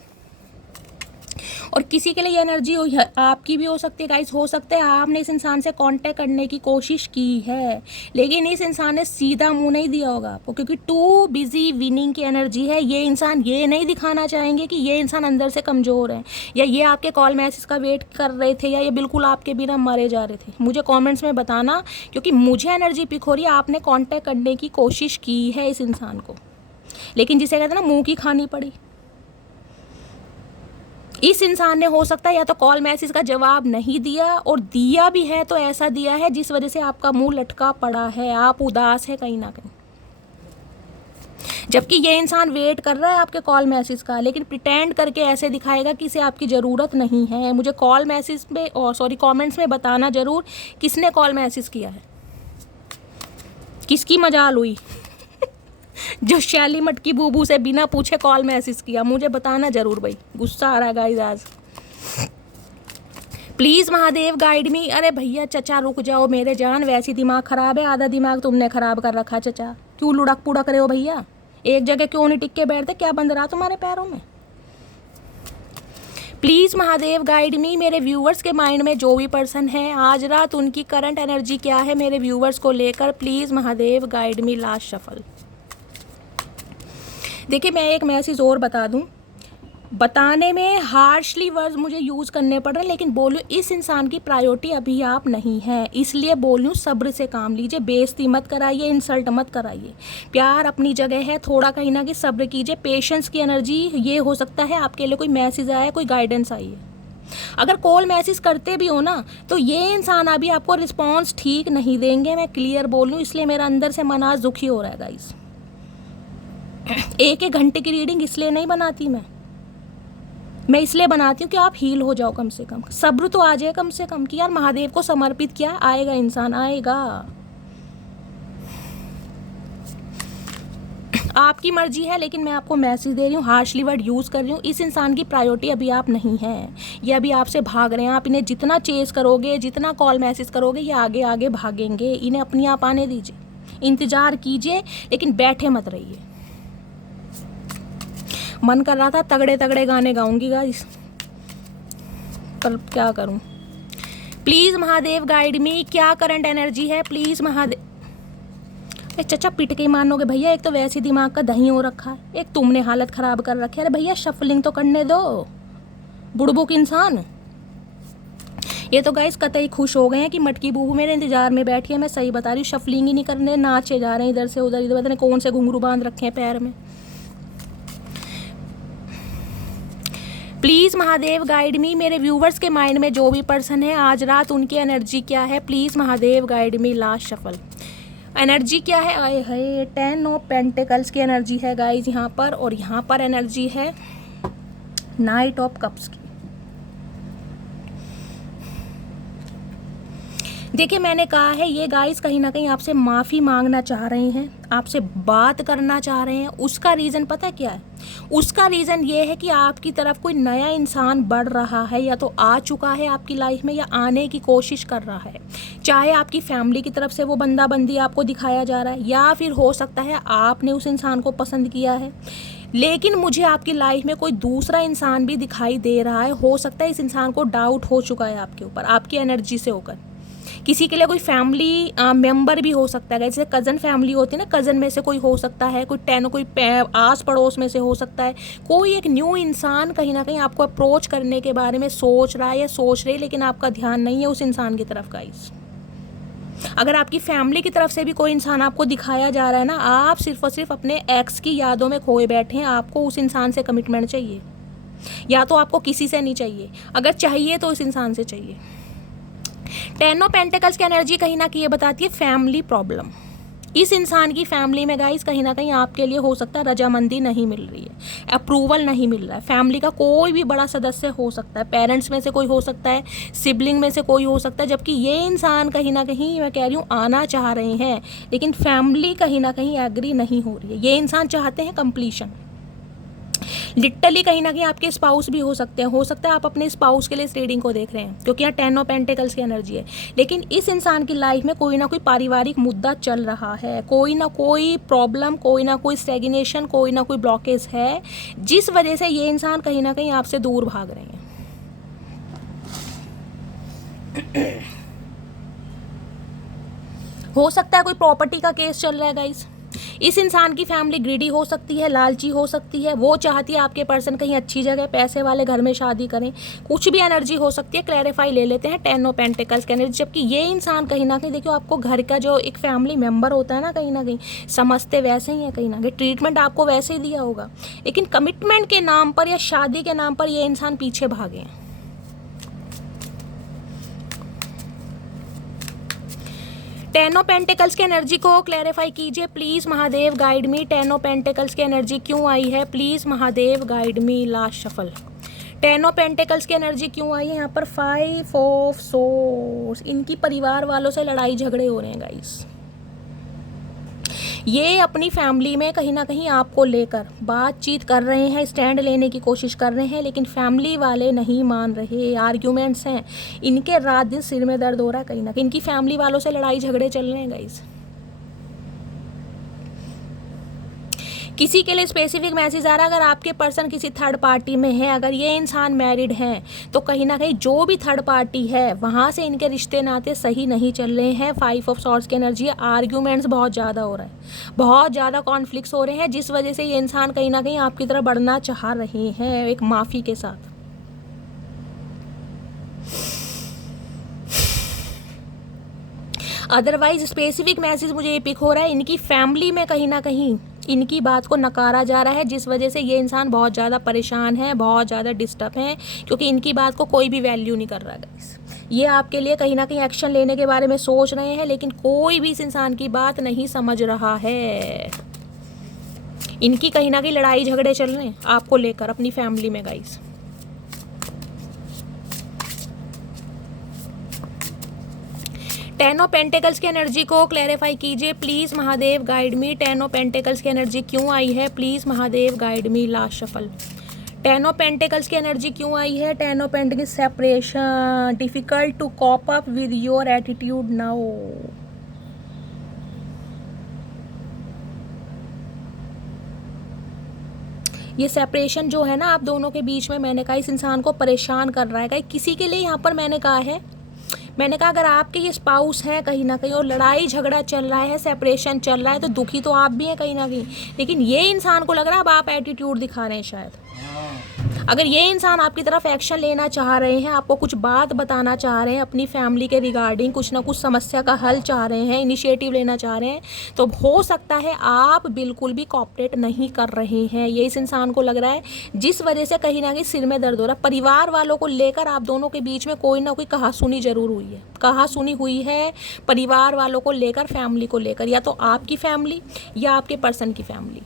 और किसी के लिए ये एनर्जी आपकी भी हो सकती है गाइस, हो सकता है आपने इस इंसान से कांटेक्ट करने की कोशिश की है, लेकिन इस इंसान ने सीधा मुंह नहीं दिया होगा आपको, क्योंकि टू बिजी विनिंग की एनर्जी है। ये इंसान ये नहीं दिखाना चाहेंगे कि ये इंसान अंदर से कमज़ोर है, या ये आपके कॉल मैसेज का वेट कर रहे थे, या ये बिल्कुल आपके बिना मरे जा रहे थे। मुझे कॉमेंट्स में बताना, क्योंकि मुझे एनर्जी पिक हो रही है आपने कॉन्टैक्ट करने की कोशिश की है इस इंसान को, लेकिन जिसे कहते हैं ना मुँह की खानी पड़ी। इस इंसान ने हो सकता है या तो कॉल मैसेज का जवाब नहीं दिया, और दिया भी है तो ऐसा दिया है जिस वजह से आपका मुंह लटका पड़ा है, आप उदास है कहीं ना कहीं, जबकि ये इंसान वेट कर रहा है आपके कॉल मैसेज का, लेकिन प्रिटेंड करके ऐसे दिखाएगा कि इसे आपकी ज़रूरत नहीं है। मुझे कॉल मैसेज में कमेंट्स में बताना ज़रूर किसने कॉल मैसेज किया है, किसकी मजाल हुई जो शैली मटकी बूबू से बिना पूछे कॉल मैसेज किया, मुझे बताना जरूर भाई, गुस्सा आ रहा है गाइस आज। प्लीज़ महादेव गाइड मी। अरे भैया चचा रुक जाओ मेरे जान, वैसी दिमाग ख़राब है, आधा दिमाग तुमने ख़राब कर रखा चचा, क्यों लुढ़क पुढ़क रहे हो भैया, एक जगह क्यों नहीं टिक के बैठते, क्या बंद रहा तुम्हारे पैरों में। प्लीज़ महादेव गाइड मी मेरे व्यूवर्स के माइंड में जो भी पर्सन है आज रात उनकी करंट एनर्जी क्या है मेरे व्यूवर्स को लेकर। Please Mahadev guide me. Last shuffle. देखिए मैं एक मैसेज और बता दूं, बताने में हार्शली वर्ड्स मुझे यूज़ करने पड़ रहे हैं, लेकिन बोलूँ इस इंसान की प्रायोरिटी अभी आप नहीं है, इसलिए बोलूँ सब्र से काम लीजिए, बेइज्जती मत कराइए, इंसल्ट मत कराइए। प्यार अपनी जगह है, थोड़ा कहीं ना कहीं सब्र कीजिए, पेशेंस की एनर्जी। ये हो सकता है आपके लिए कोई मैसेज आया, कोई गाइडेंस आई है। अगर कॉल मैसेज करते भी हो ना, तो ये इंसान अभी आपको रिस्पॉन्स ठीक नहीं देंगे, मैं क्लियर बोलूँ, इसलिए मेरा अंदर से मन आज दुखी हो रहा है गाइस। एक घंटे की रीडिंग इसलिए नहीं बनाती मैं इसलिए बनाती हूँ कि आप हील हो जाओ, कम से कम सब्र तो आ जाए कम से कम, कि यार महादेव को समर्पित किया, आएगा इंसान, आएगा। आपकी मर्जी है, लेकिन मैं आपको मैसेज दे रही हूँ, हार्शली वर्ड यूज़ कर रही हूँ। इस इंसान की प्रायोरिटी अभी आप नहीं है, ये अभी आपसे भाग रहे हैं। आप इन्हें जितना चेस करोगे, जितना कॉल मैसेज करोगे, ये आगे आगे भागेंगे। इन्हें अपनी आप आने दीजिए, इंतज़ार कीजिए, लेकिन बैठे मत रहिए। मन कर रहा था तगड़े तगड़े गाने गाऊंगी गाइस, पर क्या करूं। प्लीज़ महादेव गाइड मी, क्या करंट एनर्जी है प्लीज़ महादेव। चचा पिट के ही मानोगे भैया, एक तो वैसे दिमाग का दही हो रखा है, एक तुमने हालत ख़राब कर रखी है। अरे भैया शफलिंग तो करने दो, बुड़बुक इंसान। ये तो गाइस कतई खुश हो गए हैं कि मटकी बूबू मेरे इंतजार में बैठी है। मैं सही बता रही हूँ, शफलिंग ही नहीं करने, नाचे जा रहे हैं इधर से उधर, इधर पता नहीं कौन से घुंघरू बांध रखे हैं पैर में। प्लीज़ महादेव गाइड मी, मेरे व्यूवर्स के माइंड में जो भी पर्सन है आज रात, उनकी एनर्जी क्या है please Mahadev guide me. Last shuffle energy क्या है, आए है 10 ऑफ पेंटिकल्स की एनर्जी है गाइज यहाँ पर, और यहाँ पर एनर्जी है नाइट ऑफ कप्स की। देखिए मैंने कहा है, ये गाइस कहीं ना कहीं आपसे माफ़ी मांगना चाह रहे हैं, आपसे बात करना चाह रहे हैं। उसका रीज़न पता क्या है? उसका रीज़न ये है कि आपकी तरफ कोई नया इंसान बढ़ रहा है, या तो आ चुका है आपकी लाइफ में, या आने की कोशिश कर रहा है। चाहे आपकी फैमिली की तरफ से वो बंदा बंदी आपको दिखाया जा रहा है, या फिर हो सकता है आपने उस इंसान को पसंद किया है, लेकिन मुझे आपकी लाइफ में कोई दूसरा इंसान भी दिखाई दे रहा है। हो सकता है इस इंसान को डाउट हो चुका है आपके ऊपर, आपकी एनर्जी से होकर। किसी के लिए कोई फैमिली मेंबर भी हो सकता है, जैसे कज़न फैमिली होती है ना, कज़न में से कोई हो सकता है, कोई आस पड़ोस में से हो सकता है। कोई एक न्यू इंसान कहीं ना कहीं आपको अप्रोच करने के बारे में सोच रहा है या सोच रही है, लेकिन आपका ध्यान नहीं है उस इंसान की तरफ गाइस। अगर आपकी फैमिली की तरफ से भी कोई इंसान आपको दिखाया जा रहा है ना, आप सिर्फ और सिर्फ अपने एक्स की यादों में खोए बैठे हैं। आपको उस इंसान से कमिटमेंट चाहिए, या तो आपको किसी से नहीं चाहिए, अगर चाहिए तो इस इंसान से चाहिए। 10 ऑफ पेंटिकल्स की एनर्जी कहीं ना कहीं ये बताती है फैमिली प्रॉब्लम। इस इंसान की फैमिली में गाइस कहीं ना कहीं आपके लिए हो सकता है रजामंदी नहीं मिल रही है, अप्रूवल नहीं मिल रहा है। फैमिली का कोई भी बड़ा सदस्य हो सकता है, पेरेंट्स में से कोई हो सकता है, सिबलिंग में से कोई हो सकता है, जबकि ये इंसान कहीं ना कहीं, मैं कह रही हूँ, आना चाह रहे हैं, लेकिन फैमिली कहीं ना कहीं एग्री नहीं हो रही है। ये इंसान चाहते हैं कंप्लीशन। लिटरली कहीं ना कहीं आपके स्पाउस भी हो सकते हैं, हो सकता है आप अपने स्पाउस के लिए इस रीडिंग को देख रहे हैं, क्योंकि यहाँ 10 ऑफ पेंटिकल्स की एनर्जी है। लेकिन इस इंसान की लाइफ में कोई ना कोई पारिवारिक मुद्दा चल रहा है, कोई ना कोई प्रॉब्लम, कोई ना कोई स्टैग्नेशन, कोई ना कोई ब्लॉकेज है, जिस वजह से ये इंसान कहीं ना कहीं आपसे दूर भाग रहे हैं। हो सकता है कोई प्रॉपर्टी का केस चल रहा है गाइस। इस इंसान की फैमिली ग्रीडी हो सकती है, लालची हो सकती है, वो चाहती है आपके पर्सन कहीं अच्छी जगह पैसे वाले घर में शादी करें, कुछ भी एनर्जी हो सकती है। क्लैरिफाई ले लेते हैं 10 ऑफ पेंटिकल्स की एनर्जी। जबकि ये इंसान कहीं ना कहीं, देखियो, आपको घर का जो एक फैमिली मेम्बर होता है ना, कहीं ना कहीं समझते वैसे ही है, कहीं ना कहीं ट्रीटमेंट आपको वैसे ही दिया होगा, लेकिन कमिटमेंट के नाम पर या शादी के नाम पर ये इंसान पीछे भागे हैं। 10 ऑफ पेंटिकल्स की एनर्जी को क्लैरिफाई कीजिए please Mahadev guide me. 10 of pentacles की एनर्जी क्यों आई है please Mahadev guide me. Last shuffle 10 of pentacles की एनर्जी क्यों आई है यहाँ पर? 5 ऑफ सोर्स। इनकी परिवार वालों से लड़ाई झगड़े हो रहे हैं गाइस। ये अपनी फैमिली में कहीं ना कहीं आपको लेकर बातचीत कर रहे हैं, स्टैंड लेने की कोशिश कर रहे हैं, लेकिन फैमिली वाले नहीं मान रहे। आर्ग्यूमेंट्स हैं इनके, रात दिन सिर में दर्द हो रहा है कहीं ना कहीं। इनकी फैमिली वालों से लड़ाई झगड़े चल रहे हैं गाइस। किसी के लिए स्पेसिफिक मैसेज आ रहा है, अगर आपके पर्सन किसी थर्ड पार्टी में है, अगर ये इंसान मैरिड हैं, तो कहीं ना कहीं जो भी थर्ड पार्टी है वहाँ से इनके रिश्ते नाते सही नहीं चल रहे हैं। 5 ऑफ सॉर्ड्स की एनर्जी है, आर्ग्यूमेंट्स बहुत ज़्यादा हो रहा है, बहुत ज़्यादा कॉन्फ्लिक्ट्स हो रहे हैं, जिस वजह से ये इंसान कहीं ना कहीं आपकी तरफ बढ़ना चाह रहे हैं एक माफ़ी के साथ। अदरवाइज स्पेसिफिक मैसेज मुझे ये पिक हो रहा है, इनकी फैमिली में कहीं ना कहीं इनकी बात को नकारा जा रहा है, जिस वजह से ये इंसान बहुत ज़्यादा परेशान है, बहुत ज़्यादा डिस्टर्ब है, क्योंकि इनकी बात को कोई भी वैल्यू नहीं कर रहा है गाइस। ये आपके लिए कहीं ना कहीं एक्शन लेने के बारे में सोच रहे हैं, लेकिन कोई भी इस इंसान की बात नहीं समझ रहा है। इनकी कहीं ना कहीं लड़ाई झगड़े चल रहे हैं आपको लेकर अपनी फैमिली में गाइस। टेन ऑफ पेंटिकल्स की एनर्जी को क्लैरिफाई कीजिए please Mahadev, guide me. Ten of pentacles की एनर्जी क्यों आई है please Mahadev, guide me. Last shuffle. Ten of pentacles की एनर्जी क्यों आई है? Ten of pentacles separation, difficult to cope up with your attitude now. ये सेपरेशन जो है ना आप दोनों के बीच में, मैंने कहा इस इंसान को परेशान कर रहा है। किसी के लिए यहाँ पर मैंने कहा अगर आपके ये स्पाउस है कहीं ना कहीं और लड़ाई झगड़ा चल रहा है, सेपरेशन चल रहा है, तो दुखी तो आप भी हैं कहीं ना कहीं, लेकिन ये इंसान को लग रहा है अब आप एटीट्यूड दिखा रहे हैं शायद। अगर ये इंसान आपकी तरफ एक्शन लेना चाह रहे हैं, आपको कुछ बात बताना चाह रहे हैं अपनी फैमिली के रिगार्डिंग, कुछ ना कुछ समस्या का हल चाह रहे हैं, इनिशिएटिव लेना चाह रहे हैं, तो हो सकता है आप बिल्कुल भी कोऑपरेट नहीं कर रहे हैं। ये इस इंसान को लग रहा है, जिस वजह से कहीं ना कहीं सिर में दर्द हो रहा है। परिवार वालों को लेकर आप दोनों के बीच में कोई ना कोई कहासुनी जरूर हुई है, कहासुनी हुई है परिवार वालों को लेकर, फैमिली को लेकर, या तो आपकी फैमिली या आपके पर्सन की फैमिली।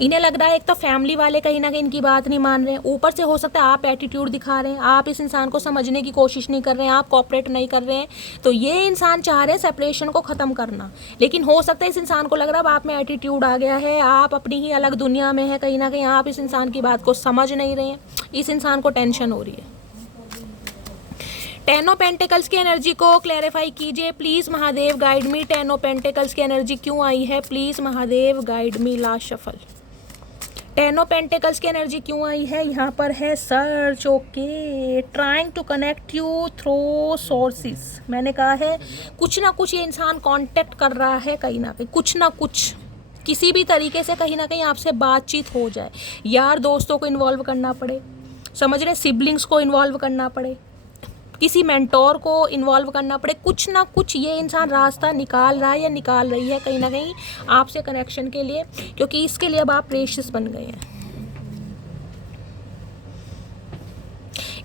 इन्हें लग रहा है एक तो फैमिली वाले कहीं ना कहीं इनकी बात नहीं मान रहे हैं, ऊपर से हो सकता है आप एटीट्यूड दिखा रहे हैं, आप इस इंसान को समझने की कोशिश नहीं कर रहे हैं, आप कोऑपरेट नहीं कर रहे हैं, तो ये इंसान चाह रहे हैं सेपरेशन को ख़त्म करना, लेकिन हो सकता है इस इंसान को लग रहा है अब आप में एटीट्यूड आ गया है, आप अपनी ही अलग दुनिया में है, कहीं ना कहीं आप इस इंसान की बात को समझ नहीं रहे हैं, इस इंसान को टेंशन हो रही है। टेन ऑफ पेंटिकल्स की एनर्जी को क्लैरिफाई कीजिए please Mahadev, guide me. Ten of pentacles की एनर्जी क्यों आई है please Mahadev, guide me. Last shuffle. Ten of pentacles की एनर्जी क्यों आई है? यहाँ पर है search, okay, trying to connect you through sources. मैंने कहा है कुछ ना कुछ ये इंसान कांटेक्ट कर रहा है कहीं ना कहीं, कुछ ना कुछ किसी भी तरीके से कहीं ना कहीं आपसे बातचीत हो जाए, यार दोस्तों को इन्वॉल्व करना पड़े, समझ रहे, सिबलिंग्स को इन्वॉल्व करना पड़े, किसी मेंटोर को इन्वॉल्व करना पड़े, कुछ ना कुछ ये इंसान रास्ता निकाल रहा है या निकाल रही है कहीं ना कहीं आपसे कनेक्शन के लिए, क्योंकि इसके लिए अब आप प्रेशियस बन गए हैं।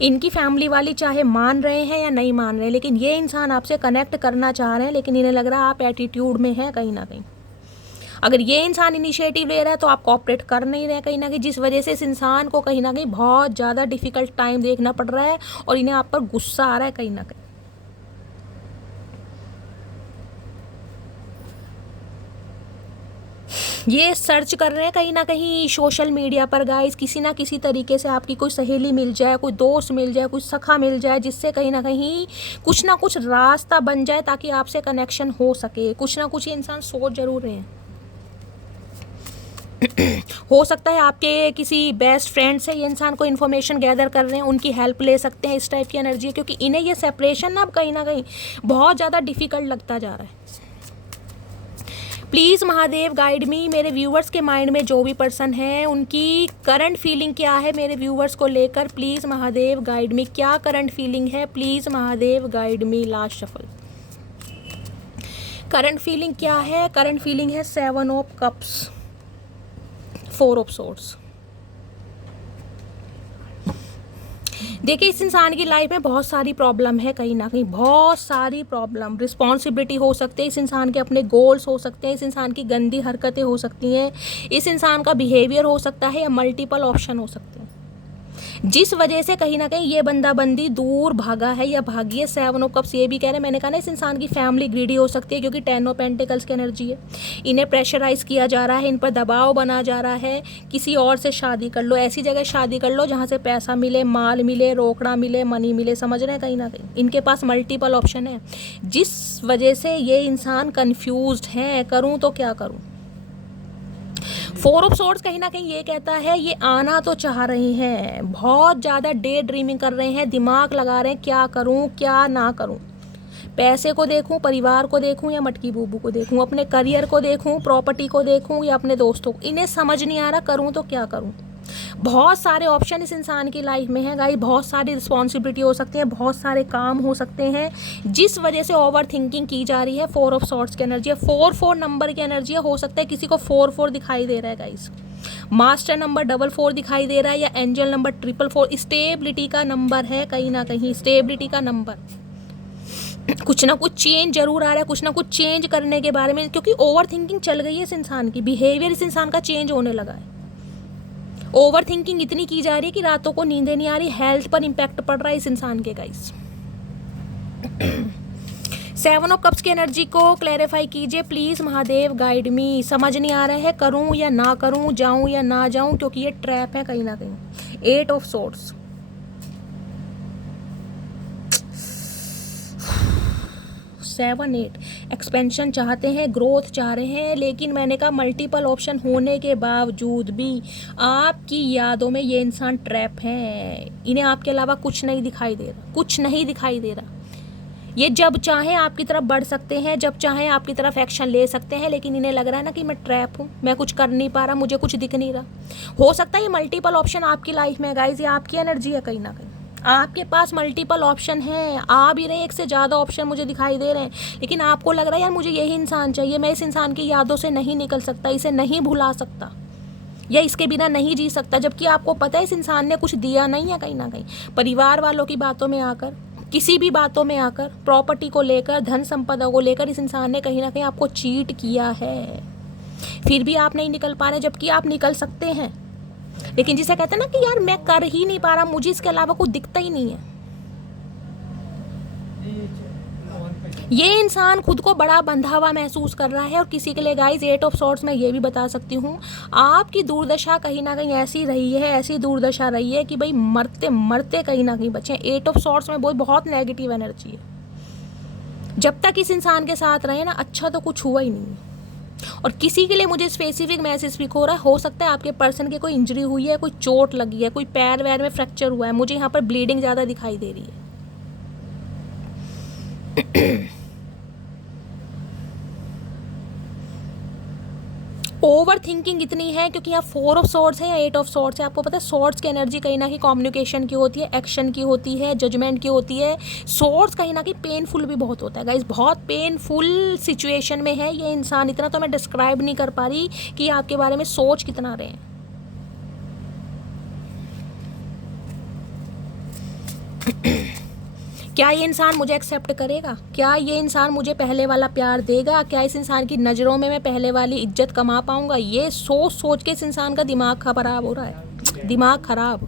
इनकी फैमिली वाली चाहे मान रहे हैं या नहीं मान रहे हैं, लेकिन ये इंसान आपसे कनेक्ट करना चाह रहे हैं, लेकिन इन्हें लग रहा है आप एटीट्यूड में हैं कहीं ना कहीं। अगर ये इंसान इनिशिएटिव ले रहा है तो आप कोऑपरेट कर नहीं रहे कहीं ना कहीं, जिस वजह से इस इंसान को कहीं ना कहीं बहुत ज़्यादा डिफिकल्ट टाइम देखना पड़ रहा है और इन्हें आप पर गुस्सा आ रहा है कहीं ना कहीं। ये सर्च कर रहे हैं कहीं ना कहीं सोशल मीडिया पर गाइस, किसी ना किसी तरीके से आपकी कोई सहेली मिल जाए, कोई दोस्त मिल जाए, कोई सखा मिल जाए, जिससे कहीं ना कहीं कुछ ना कुछ रास्ता बन जाए ताकि आपसे कनेक्शन हो सके। कुछ ना कुछ ये इंसान सोच जरूर रहे हैं। हो सकता है आपके किसी बेस्ट फ्रेंड से ये इंसान को इन्फॉर्मेशन गैदर कर रहे हैं, उनकी हेल्प ले सकते हैं, इस टाइप की एनर्जी है, क्योंकि इन्हें ये सेपरेशन ना अब कहीं ना कहीं बहुत ज़्यादा डिफिकल्ट लगता जा रहा है। प्लीज़ महादेव गाइड मी। मेरे व्यूवर्स के माइंड में जो भी पर्सन है उनकी करंट फीलिंग क्या है मेरे व्यूवर्स को लेकर, प्लीज़ महादेव गाइड मी। क्या करंट फीलिंग है please Mahadev guide me. Last shuffle. Current feeling क्या है? करंट फीलिंग है 7 ऑफ कप्स, 4 ऑफ सोर्ड्स। देखिए इस इंसान की लाइफ में बहुत सारी प्रॉब्लम है कहीं ना कहीं, बहुत सारी प्रॉब्लम, रिस्पॉन्सिबिलिटी हो सकती है, इस इंसान के अपने गोल्स हो सकते हैं, इस इंसान की गंदी हरकतें हो सकती हैं, इस इंसान का बिहेवियर हो सकता है, या मल्टीपल ऑप्शन हो सकते हैं। जिस वजह से कहीं ना कहीं ये बंदा बंदी दूर भागा है या भागी है। 7 ऑफ कप्स ये भी कह रहे हैं, मैंने कहा ना इस इंसान की फैमिली ग्रीडी हो सकती है क्योंकि 10 ऑफ पेंटिकल्स की एनर्जी है। इन्हें प्रेशराइज किया जा रहा है, इन पर दबाव बना जा रहा है, किसी और से शादी कर लो, ऐसी जगह शादी कर लो जहाँ से पैसा मिले, माल मिले, रोकड़ा मिले, मनी मिले, समझ रहे हैं। कहीं ना कहीं इनके पास मल्टीपल ऑप्शन है, जिस वजह से ये इंसान कन्फ्यूज्ड है, करूँ तो क्या करूँ। 4 ऑफ सोर्ड्स कहीं ना कहीं ये कहता है ये आना तो चाह रहे हैं, बहुत ज़्यादा डे ड्रीमिंग कर रहे हैं, दिमाग लगा रहे हैं क्या करूं क्या ना करूं, पैसे को देखूं, परिवार को देखूं या मटकी बूबू को देखूं, अपने करियर को देखूं, प्रॉपर्टी को देखूं या अपने दोस्तों को। इन्हें समझ नहीं आ रहा करूं तो क्या करूं। बहुत सारे ऑप्शन इस इंसान की लाइफ में है गाइस, बहुत सारी रिस्पॉन्सिबिलिटी हो सकती है, बहुत सारे काम हो सकते हैं, जिस वजह से ओवर थिंकिंग की जा रही है। 4 ऑफ सॉर्ड्स की एनर्जी है, 4 नंबर की एनर्जी है। हो सकता है किसी को 4 दिखाई दे रहा है गाइस, मास्टर नंबर 4 दिखाई दे रहा है या एंजल नंबर 4 स्टेबिलिटी का नंबर है, कहीं ना कहीं स्टेबिलिटी का नंबर। कुछ ना कुछ चेंज जरूर आ रहा है, कुछ ना कुछ चेंज करने के बारे में, क्योंकि ओवर थिंकिंग चल गई है इस इंसान की, बिहेवियर इस इंसान का चेंज होने लगा है। ओवर थिंकिंग इतनी की जा रही है कि रातों को नींदें नहीं आ रही, हेल्थ पर इंपैक्ट पड़ रहा है इस इंसान के गाइस। 7 ऑफ कप्स की एनर्जी को क्लैरिफाई कीजिए प्लीज महादेव, गाइड मी। समझ नहीं आ रहा है करूं या ना करूं, जाऊं या ना जाऊं, क्योंकि ये ट्रैप है कहीं ना कहीं। 8 ऑफ सोर्ड्स, 7 8 एक्सपेंशन चाहते हैं, ग्रोथ चाह रहे हैं, लेकिन मैंने कहा मल्टीपल ऑप्शन होने के बावजूद भी आपकी यादों में ये इंसान ट्रैप है। इन्हें आपके अलावा कुछ नहीं दिखाई दे रहा, कुछ नहीं दिखाई दे रहा। ये जब चाहे आपकी तरफ बढ़ सकते हैं, जब चाहे आपकी तरफ एक्शन ले सकते हैं, लेकिन इन्हें लग रहा है ना कि मैं ट्रैप हूँ, मैं कुछ कर नहीं पा रहा, मुझे कुछ दिख नहीं रहा। हो सकता है ये मल्टीपल ऑप्शन आपकी लाइफ में गाइस, ये आपकी एनर्जी है कहीं ना कहीं, आपके पास मल्टीपल ऑप्शन हैं, आ भी रहे, एक से ज़्यादा ऑप्शन मुझे दिखाई दे रहे हैं, लेकिन आपको लग रहा है यार मुझे यही इंसान चाहिए, मैं इस इंसान की यादों से नहीं निकल सकता, इसे नहीं भुला सकता या इसके बिना नहीं जी सकता। जबकि आपको पता है इस इंसान ने कुछ दिया नहीं है कहीं ना कहीं। परिवार वालों की बातों में आकर, किसी भी बातों में आकर, प्रॉपर्टी को लेकर, धन संपदा को लेकर इस इंसान ने कहीं ना कहीं आपको चीट किया है, फिर भी आप नहीं निकल पा रहे, जबकि आप निकल सकते हैं। लेकिन जिसे कहते हैं ना कि यार मैं कर ही नहीं पा रहा, मुझे इसके अलावा कुछ दिखता ही नहीं है। ये इंसान खुद को बड़ा बंधा हुआ महसूस कर रहा है। और किसी के लिए गाइस 8 ऑफ सॉर्ड्स मैं ये भी बता सकती हूँ, आपकी दुर्दशा कहीं ना कहीं ऐसी रही है, ऐसी दुर्दशा रही है कि भाई मरते मरते कहीं ना कहीं बचे। 8 ऑफ सॉर्ड्स में बहुत नेगेटिव एनर्जी है। जब तक इस इंसान के साथ रहे ना, अच्छा तो कुछ हुआ ही नहीं। और किसी के लिए मुझे स्पेसिफिक मैसेज पिक हो रहा है, हो सकता है आपके पर्सन के कोई इंजरी हुई है, कोई चोट लगी है, कोई पैर वैर में फ्रैक्चर हुआ है, मुझे यहाँ पर ब्लीडिंग ज़्यादा दिखाई दे रही है। ओवर थिंकिंग इतनी है क्योंकि यहाँ 4 ऑफ सॉर्ड्स है या 8 ऑफ सॉर्ड्स है। आपको पता है सॉर्ड्स की एनर्जी कहीं ना कहीं कम्युनिकेशन की होती है, एक्शन की होती है, जजमेंट की होती है। सॉर्ड्स कहीं ना कहीं पेनफुल भी बहुत होता है गाइस, बहुत पेनफुल सिचुएशन में है ये इंसान। इतना तो मैं डिस्क्राइब नहीं कर पा रही कि आपके बारे में सोच कितना रहे हैं। क्या ये इंसान मुझे एक्सेप्ट करेगा? क्या ये इंसान मुझे पहले वाला प्यार देगा? क्या इस इंसान की नज़रों में मैं पहले वाली इज्जत कमा पाऊंगा? ये सोच सोच के इस इंसान का दिमाग खराब हो रहा है, दिमाग खराब।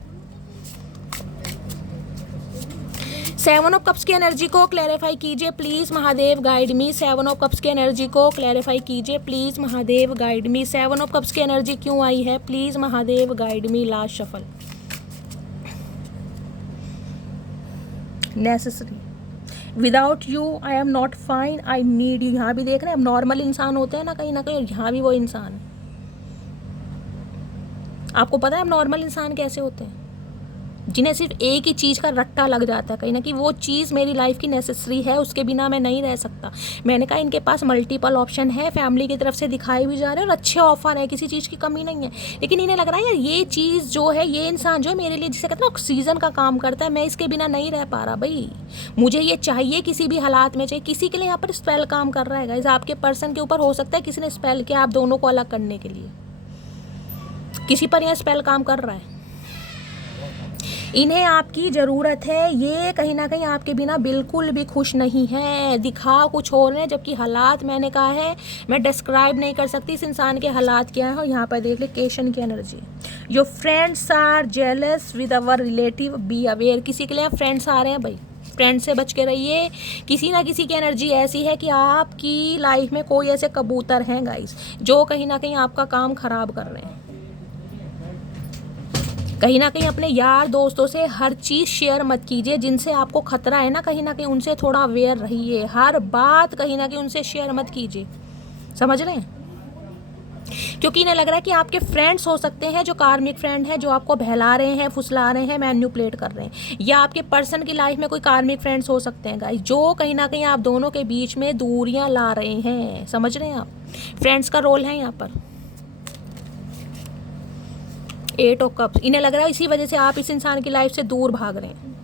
7 ऑफ कप्स की एनर्जी को क्लैरिफाई कीजिए please Mahadev, guide me. 7 of cups की एनर्जी को क्लैरिफाई कीजिए please Mahadev, guide me. 7 of cups की एनर्जी क्यों आई है please Mahadev, guide me. Last shuffle. Necessary, without you I am not fine, I need you. यहाँ भी देख रहे हैं, अब नॉर्मल इंसान होते हैं ना कहीं, और यहाँ भी वो इंसान है। आपको पता है अब नॉर्मल इंसान कैसे होते हैं? जिन्हें सिर्फ एक ही चीज़ का रट्टा लग जाता है कहीं ना कि वो चीज़ मेरी लाइफ की नेसेसरी है, उसके बिना मैं नहीं रह सकता। मैंने कहा इनके पास मल्टीपल ऑप्शन है, फैमिली की तरफ से दिखाई भी जा रहे हैं और अच्छे ऑफर है, किसी चीज़ की कमी नहीं है, लेकिन इन्हें लग रहा है यार ये चीज़ जो है, ये इंसान जो है मेरे लिए जिसे कहते हैं ऑक्सीजन का काम करता है, मैं इसके बिना नहीं रह पा रहा भाई, मुझे ये चाहिए, किसी भी हालात में चाहिए। किसी के लिए यहाँ पर स्पेल काम कर रहा है गाइस, आपके पर्सन के ऊपर हो सकता है किसी ने स्पेल किया आप दोनों को अलग करने के लिए, किसी पर यहाँ स्पेल काम कर रहा है। इन्हें आपकी ज़रूरत है, ये कहीं ना कहीं आपके बिना बिल्कुल भी खुश नहीं है, दिखा कुछ और है, जबकि हालात मैंने कहा है मैं डिस्क्राइब नहीं कर सकती इस इंसान के हालात क्या है। और यहाँ पर देख ले केशन की energy, your friends are jealous with our relative, be aware. किसी के लिए फ्रेंड्स आ रहे हैं भाई, फ्रेंड से बच के रहिए। किसी ना किसी की एनर्जी ऐसी है कि आपकी लाइफ में कोई ऐसे कबूतर हैं गाइस जो कहीं ना कहीं आपका काम खराब कर रहे हैं। कहीं ना कहीं अपने यार दोस्तों से हर चीज़ शेयर मत कीजिए, जिनसे आपको खतरा है ना कहीं ना कहीं उनसे थोड़ा अवेयर रहिए। हर बात कहीं ना कहीं उनसे शेयर मत कीजिए, समझ रहे हैं? क्योंकि इन्हें लग रहा है कि आपके फ्रेंड्स हो सकते हैं जो कार्मिक फ्रेंड है, जो आपको बहला रहे हैं, फुसला रहे हैं, मैन्युपुलेट कर रहे हैं। या आपके पर्सन की लाइफ में कोई कार्मिक फ्रेंड्स हो सकते हैं गाइस, जो कहीं ना कहीं आप दोनों के बीच में दूरियां ला रहे हैं। समझ रहे हैं आप? फ्रेंड्स का रोल है यहाँ पर। 8 ऑफ कप्स, इन्हें लग रहा है इसी वजह से आप इस इंसान की लाइफ से दूर भाग रहे हैं।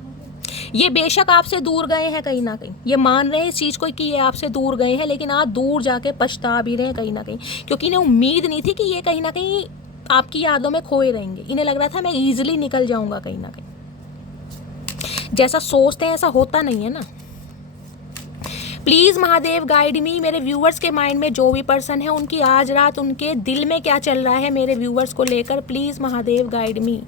ये बेशक आपसे दूर गए हैं कहीं ना कहीं, ये मान रहे हैं इस चीज़ को कि ये आपसे दूर गए हैं, लेकिन आप दूर जाके पछता भी रहे हैं कहीं ना कहीं, क्योंकि इन्हें उम्मीद नहीं थी कि ये कहीं ना कहीं आपकी यादों में खोए रहेंगे। इन्हें लग रहा था मैं ईजिली निकल जाऊंगा कहीं ना कहीं। जैसा सोचते हैं ऐसा होता नहीं है ना। प्लीज़ महादेव गाइड मी। मेरे व्यूवर्स के माइंड में जो भी पर्सन है उनकी आज रात उनके दिल में क्या चल रहा है मेरे व्यूवर्स को लेकर, प्लीज़ महादेव गाइड मी।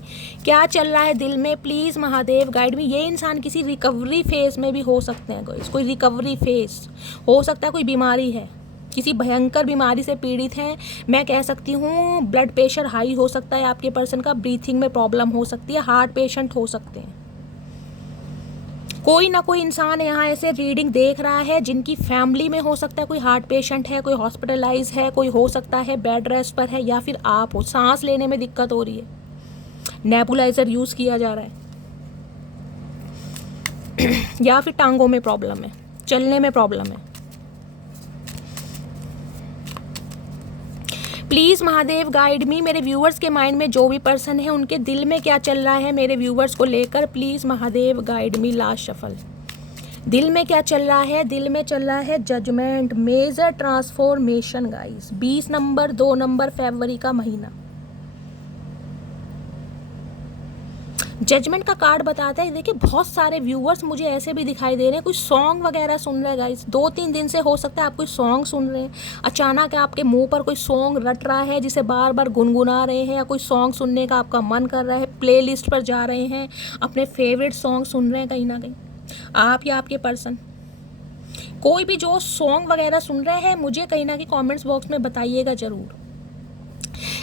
क्या चल रहा है दिल में, प्लीज़ महादेव गाइड मी। ये इंसान किसी रिकवरी फेज में भी हो सकते हैं, कोई रिकवरी फेज हो सकता है, कोई बीमारी है, किसी भयंकर बीमारी से पीड़ित हैं। मैं कह सकती हूँ ब्लड प्रेशर हाई हो सकता है आपके पर्सन का, ब्रीथिंग में प्रॉब्लम हो सकती है, हार्ट पेशेंट हो सकते हैं। कोई ना कोई इंसान यहाँ ऐसे रीडिंग देख रहा है जिनकी फैमिली में हो सकता है कोई हार्ट पेशेंट है, कोई हॉस्पिटलाइज है, कोई हो सकता है बेड रेस्ट पर है, या फिर आप हो, सांस लेने में दिक्कत हो रही है, नेबुलाइजर यूज़ किया जा रहा है या फिर टांगों में प्रॉब्लम है, चलने में प्रॉब्लम है। प्लीज़ महादेव गाइड मी। मेरे व्यूवर्स के माइंड में जो भी पर्सन है उनके दिल में क्या चल रहा है मेरे व्यूवर्स को लेकर, please Mahadev guide me. Last shuffle, दिल में क्या चल रहा है? दिल में चल रहा है judgement, major transformation guys. 20 number 2 number फरवरी का महीना जजमेंट का कार्ड बताता है। देखिए बहुत सारे व्यूवर्स मुझे ऐसे भी दिखाई दे रहे हैं, कुछ सॉन्ग वगैरह सुन रहे हैं गाइस। 2-3 दिन से हो सकता है आप कोई सॉन्ग सुन रहे हैं, अचानक आपके मुंह पर कोई सॉन्ग रट रहा है जिसे बार बार गुनगुना रहे हैं, या कोई सॉन्ग सुनने का आपका मन कर रहा है, प्लेलिस्ट पर जा रहे हैं, अपने फेवरेट सॉन्ग सुन रहे हैं कहीं ना कहीं आप या आपके पर्सन। कोई भी जो सॉन्ग वगैरह सुन रहे हैं मुझे कहीं ना कहीं कॉमेंट्स बॉक्स में बताइएगा ज़रूर।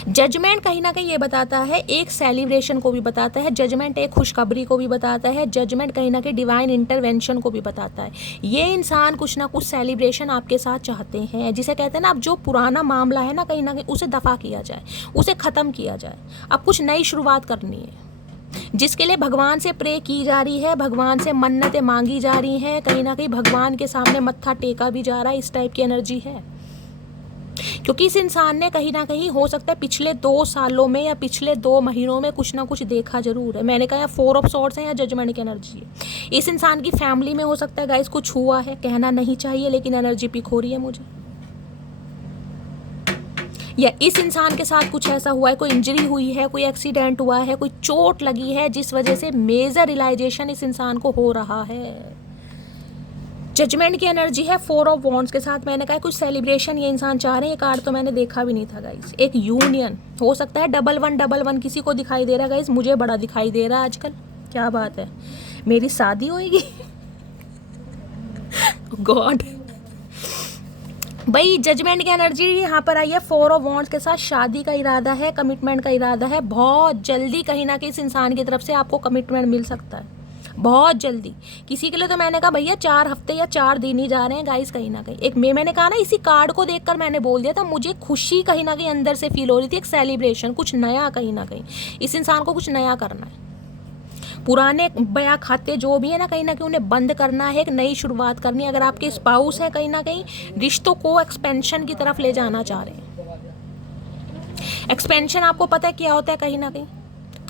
जजमेंट कहीं ना कहीं ये बताता है, एक सेलिब्रेशन को भी बताता है, जजमेंट एक खुशखबरी को भी बताता है, जजमेंट कहीं ना कहीं डिवाइन इंटरवेंशन को भी बताता है। ये इंसान कुछ ना कुछ सेलिब्रेशन आपके साथ चाहते हैं, जिसे कहते हैं ना अब जो पुराना मामला है ना कहीं उसे दफ़ा किया जाए, उसे ख़त्म किया जाए। अब कुछ नई शुरुआत करनी है, जिसके लिए भगवान से प्रे की जा रही है, भगवान से मन्नतें मांगी जा रही हैं, कहीं ना कहीं भगवान के सामने मत्था टेका भी जा रहा है। इस टाइप की एनर्जी है, क्योंकि इस इंसान ने कहीं ना कहीं हो सकता है पिछले 2 सालों में या पिछले 2 महीनों में कुछ ना कुछ देखा जरूर है। मैंने कहा 4 ऑफ सॉर्ड्स है या जजमेंट की एनर्जी है। इस इंसान की फैमिली में हो सकता है गाइस कुछ हुआ है, कहना नहीं चाहिए लेकिन एनर्जी पिक हो रही है मुझे। या इस इंसान के साथ कुछ ऐसा हुआ है, कोई इंजरी हुई है, कोई एक्सीडेंट हुआ है, कोई चोट लगी है, जिस वजह से मेजर रियलाइजेशन इस इंसान को हो रहा है। जजमेंट की एनर्जी है 4 ऑफ वॉन्ड्स के साथ। मैंने कहा कुछ सेलिब्रेशन ये इंसान चाह रहे हैं। ये कार्ड तो मैंने देखा भी नहीं था गाइस। एक यूनियन हो सकता है, 1111 किसी को दिखाई दे रहा है गाइस, मुझे बड़ा दिखाई दे रहा है आजकल। क्या बात है, मेरी शादी होएगी गॉड भाई। जजमेंट की एनर्जी यहाँ पर आई है 4 ऑफ वॉन्ड्स के साथ। शादी का इरादा है, कमिटमेंट का इरादा है, बहुत जल्दी कहीं ना कहीं इस इंसान की तरफ से आपको कमिटमेंट मिल सकता है, बहुत जल्दी। किसी के लिए तो मैंने कहा भैया 4 हफ्ते या 4 दिन ही जा रहे हैं गाइस कहीं ना कहीं। एक मैंने कहा ना, इसी कार्ड को देखकर मैंने बोल दिया था, मुझे खुशी कहीं ना कहीं अंदर से फील हो रही थी, एक सेलिब्रेशन, कुछ नया कहीं ना कहीं। इस इंसान को कुछ नया करना है, पुराने बया खाते जो भी है ना कहीं उन्हें बंद करना है, एक नई शुरुआत करनी है। अगर आपके स्पाउस है कहीं ना कहीं रिश्तों को एक्सपेंशन की तरफ ले जाना चाह रहे हैं। एक्सपेंशन आपको पता है क्या होता है, कहीं ना कहीं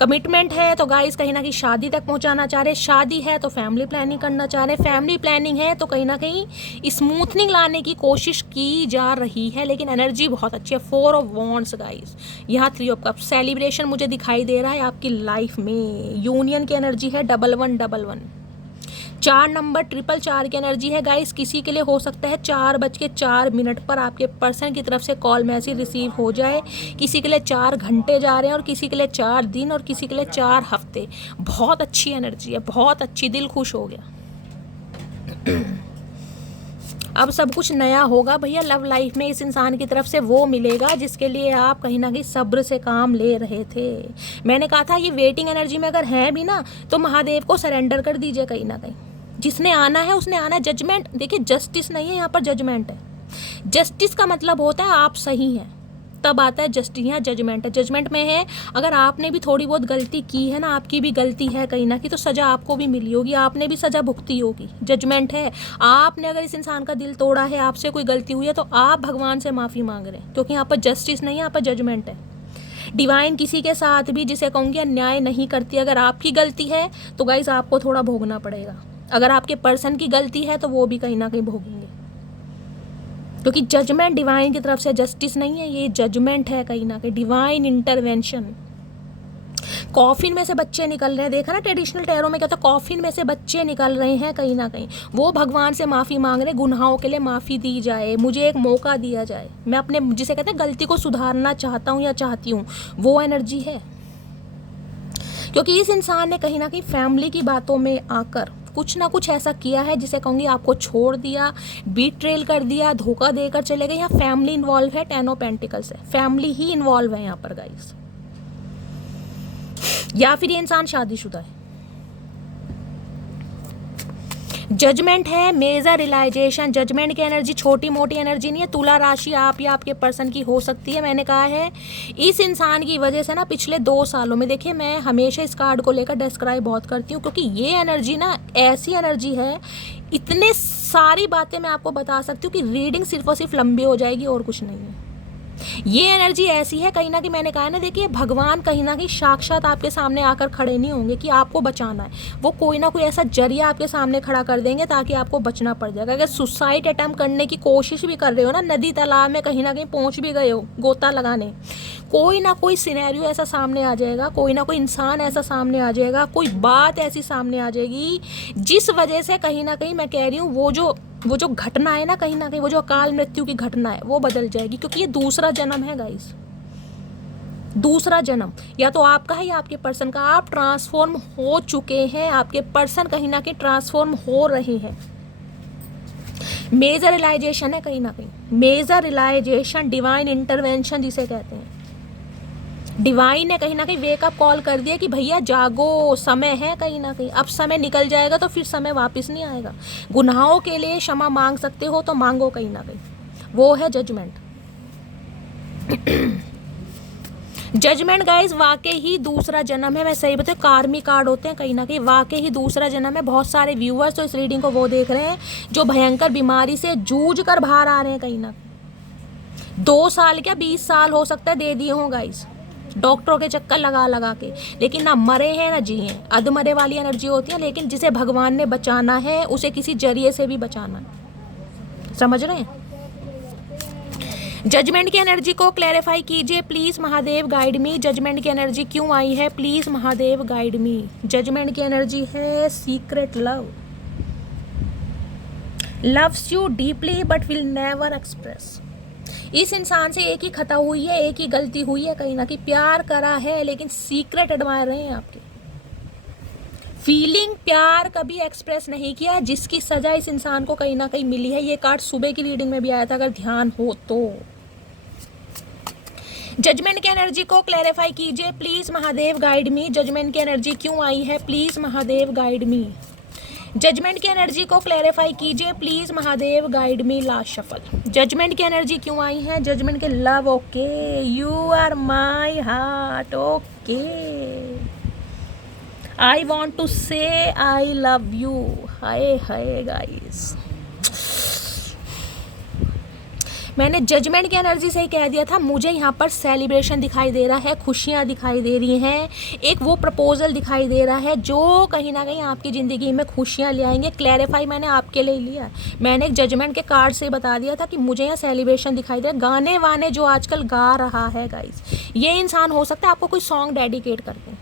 कमिटमेंट है तो गाइस कहीं ना कहीं शादी तक पहुंचाना चाह रहे हैं, शादी है तो फैमिली प्लानिंग करना चाह रहे हैं, फैमिली प्लानिंग है तो कहीं ना कहीं स्मूथनिंग लाने की कोशिश की जा रही है। लेकिन एनर्जी बहुत अच्छी है, 4 ऑफ वॉन्ड्स गाइस। यहाँ 3 ऑफ कप्स, सेलिब्रेशन मुझे दिखाई दे रहा है आपकी लाइफ में। यूनियन की एनर्जी है 1111। 4 नंबर 444 की एनर्जी है गाइस। किसी के लिए हो सकता है 4:04 पर आपके पर्सन की तरफ से कॉल मैसेज रिसीव हो जाए। किसी के लिए 4 घंटे जा रहे हैं और किसी के लिए 4 दिन और किसी के लिए 4 हफ्ते। बहुत अच्छी एनर्जी है, बहुत अच्छी, दिल खुश हो गया। अब सब कुछ नया होगा भैया लव लाइफ में। इस इंसान की तरफ से वो मिलेगा जिसके लिए आप कहीं ना कहीं सब्र से काम ले रहे थे। मैंने कहा था ये वेटिंग एनर्जी में अगर है भी ना तो महादेव को सरेंडर कर दीजिए कहीं ना कहीं। जिसने आना है उसने आना है। जजमेंट देखिए, जस्टिस नहीं है यहाँ पर, जजमेंट है। जस्टिस का मतलब होता है आप सही हैं, तब आता है जस्टिस। यहाँ जजमेंट है। जजमेंट में है अगर आपने भी थोड़ी बहुत गलती की है ना, आपकी भी गलती है कहीं ना कहीं, तो सज़ा आपको भी मिली होगी, आपने भी सज़ा भुगती होगी। जजमेंट है। आपने अगर इस इंसान का दिल तोड़ा है, आपसे कोई गलती हुई है, तो आप भगवान से माफ़ी मांग रहे हैं, क्योंकि यहाँ पर जस्टिस नहीं है, यहाँ पर जजमेंट है। डिवाइन किसी के साथ भी, जिसे कहूँगी, अन्याय नहीं करती। अगर आपकी गलती है तो गाइज आपको थोड़ा भोगना पड़ेगा। अगर आपके पर्सन की गलती है तो वो भी कहीं ना कहीं भोगेंगे, क्योंकि जजमेंट डिवाइन की तरफ से, जस्टिस नहीं है, ये जजमेंट है कहीं ना कहीं, डिवाइन इंटरवेंशन। कॉफिन में से बच्चे निकल रहे हैं, देखा ना ट्रेडिशनल टैरो में क्या था, कॉफिन में से बच्चे निकल रहे हैं कहीं ना कहीं। वो भगवान से माफ़ी मांग रहे, गुनाहों के लिए माफ़ी दी जाए, मुझे एक मौका दिया जाए, मैं अपने, जिसे कहते हैं, गलती को सुधारना चाहता हूँ या चाहती हूँ, वो एनर्जी है। क्योंकि इस इंसान ने कहीं ना कहीं फैमिली की बातों में आकर कुछ ना कुछ ऐसा किया है जिसे कहूँगी आपको छोड़ दिया, बीट्रेल कर दिया, धोखा देकर चले गए। यहाँ फैमिली इन्वॉल्व है, 10 ऑफ पेंटिकल्स है, फैमिली ही इन्वॉल्व है यहाँ पर गाइस। या फिर ये इंसान शादीशुदा है। जजमेंट है, मेजर रियलाइजेशन। जजमेंट की एनर्जी छोटी मोटी एनर्जी नहीं है। तुला राशि आप या आपके पर्सन की हो सकती है। मैंने कहा है इस इंसान की वजह से ना पिछले 2 सालों में, देखिए मैं हमेशा इस कार्ड को लेकर डिस्क्राइब बहुत करती हूँ, क्योंकि ये एनर्जी ना ऐसी एनर्जी है, इतने सारी बातें मैं आपको बता सकती हूँ कि रीडिंग सिर्फ और सिर्फ लंबी हो जाएगी और कुछ नहीं है। ये एनर्जी ऐसी है कहीं ना कहीं, मैंने कहा ना, देखिए भगवान कहीं ना कहीं साक्षात आपके सामने आकर खड़े नहीं होंगे कि आपको बचाना है। वो कोई ना कोई ऐसा जरिया आपके सामने खड़ा कर देंगे ताकि आपको बचना पड़ जाएगा। अगर सुसाइड अटेम्प्ट करने की कोशिश भी कर रहे हो ना, नदी तालाब में कहीं ना कहीं पहुंच भी गए हो गोता लगाने, कोई ना कोई सिनेरियो ऐसा सामने आ जाएगा, कोई ना कोई इंसान ऐसा सामने आ जाएगा, कोई बात ऐसी सामने आ जाएगी जिस वजह से कहीं ना कहीं मैं कह रही हूँ वो जो घटना है ना, कहीं ना कहीं वो जो अकाल मृत्यु की घटना है वो बदल जाएगी। क्योंकि ये दूसरा जन्म है गाइस, दूसरा जन्म या तो आपका है या आपके पर्सन का। आप ट्रांसफॉर्म हो चुके हैं, आपके पर्सन कहीं ना कहीं ट्रांसफॉर्म हो रहे हैं। मेजर रियलाइजेशन है कहीं ना कहीं, मेजर रियलाइजेशन, डिवाइन इंटरवेंशन जिसे कहते हैं। डिवाइन ने कहीं ना कहीं वेकअप कॉल कर दिया कि भैया जागो, समय है कहीं ना कहीं। अब समय निकल जाएगा तो फिर समय वापस नहीं आएगा। गुनाहों के लिए क्षमा मांग सकते हो तो मांगो कहीं ना कहीं, वो है जजमेंट। जजमेंट गाइस वाकई ही दूसरा जन्म है। मैं सही बताऊं, कार्मिक कार्ड होते हैं कहीं ना कहीं, वाकई ही दूसरा जन्म है। बहुत सारे व्यूअर्स तो इस रीडिंग को वो देख रहे हैं जो भयंकर बीमारी से जूझ कर बाहर आ रहे हैं कहीं ना कहीं। 2 साल क्या 20 साल हो सकता है दे दिए हों गाइस, डॉक्टरों के चक्कर लगा लगा के, लेकिन ना मरे हैं ना जिए हैं। अधमरे वाली एनर्जी होती है, लेकिन जिसे भगवान ने बचाना है उसे किसी जरिए से भी बचाना है। समझ रहे हैं? जजमेंट की एनर्जी को क्लैरिफाई कीजिए please, Mahadev guide me. Judgement की एनर्जी क्यों आई है, please Mahadev guide me. Judgement की एनर्जी है secret love, loves you deeply but will never express. इस इंसान से एक ही खता हुई है, एक ही गलती हुई है कहीं ना कहीं, प्यार करा है लेकिन सीक्रेट एडमायर रहे हैं आपके। फीलिंग, प्यार कभी एक्सप्रेस नहीं किया, जिसकी सजा इस इंसान को कहीं ना कहीं मिली है। ये कार्ड सुबह की रीडिंग में भी आया था, अगर ध्यान हो तो। जजमेंट की एनर्जी को क्लैरिफाई कीजिए please Mahadev guide me. Judgement की एनर्जी क्यों आई है, please Mahadev guide me. Judgement की एनर्जी को क्लैरिफाई कीजिए please Mahadev guide me. Last shuffle. Judgement की एनर्जी क्यों आई है, जजमेंट के love, okay, you are my heart, okay, I want to say I love you. Hi hi guys, मैंने judgement की एनर्जी से ही कह दिया था। मुझे यहाँ पर सेलिब्रेशन दिखाई दे रहा है, खुशियाँ दिखाई दे रही हैं, एक वो प्रपोजल दिखाई दे रहा है जो कहीं ना कहीं आपकी ज़िंदगी में खुशियाँ ले आएंगे। क्लैरिफाई मैंने आपके लिए लिया, मैंने एक जजमेंट के कार्ड से बता दिया था कि मुझे यहाँ सेलिब्रेशन दिखाई दे रहा है। गाने वाने जो आजकल गा रहा है गाइस, ये इंसान हो सकता है आपको कोई सॉन्ग डेडिकेट करते हैं,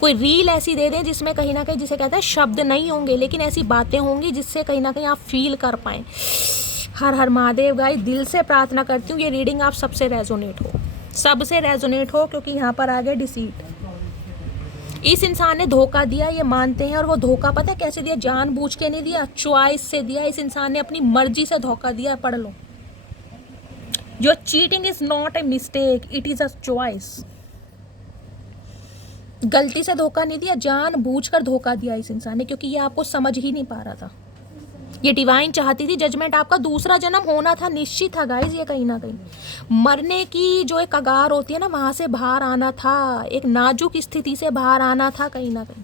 कोई रील ऐसी दे दें जिसमें कहीं ना कहीं, जिसे कहते हैं शब्द नहीं होंगे लेकिन ऐसी बातें होंगी जिससे कहीं ना कहीं आप फील कर पाएँ। हर हर महादेव गाइस, दिल से प्रार्थना करती हूँ ये रीडिंग आप सबसे रेजोनेट हो, सबसे रेजोनेट हो, क्योंकि यहाँ पर आ गया डिसीट। इस इंसान ने धोखा दिया, ये मानते हैं, और वो धोखा पता है कैसे दिया? जानबूझ के नहीं दिया, चॉइस से दिया। इस इंसान ने अपनी मर्जी से धोखा दिया। पढ़ लो, your cheating is not a mistake, it is a choice. गलती से धोखा नहीं दिया, जानबूझकर धोखा दिया इस इंसान ने, क्योंकि ये आपको समझ ही नहीं पा रहा था। ये डिवाइन चाहती थी जजमेंट, आपका दूसरा जन्म होना था, निश्चित था गाइज। ये कहीं ना कहीं मरने की जो एक कगार होती है ना, वहां से बाहर आना था, एक नाजुक स्थिति से बाहर आना था कहीं ना कहीं।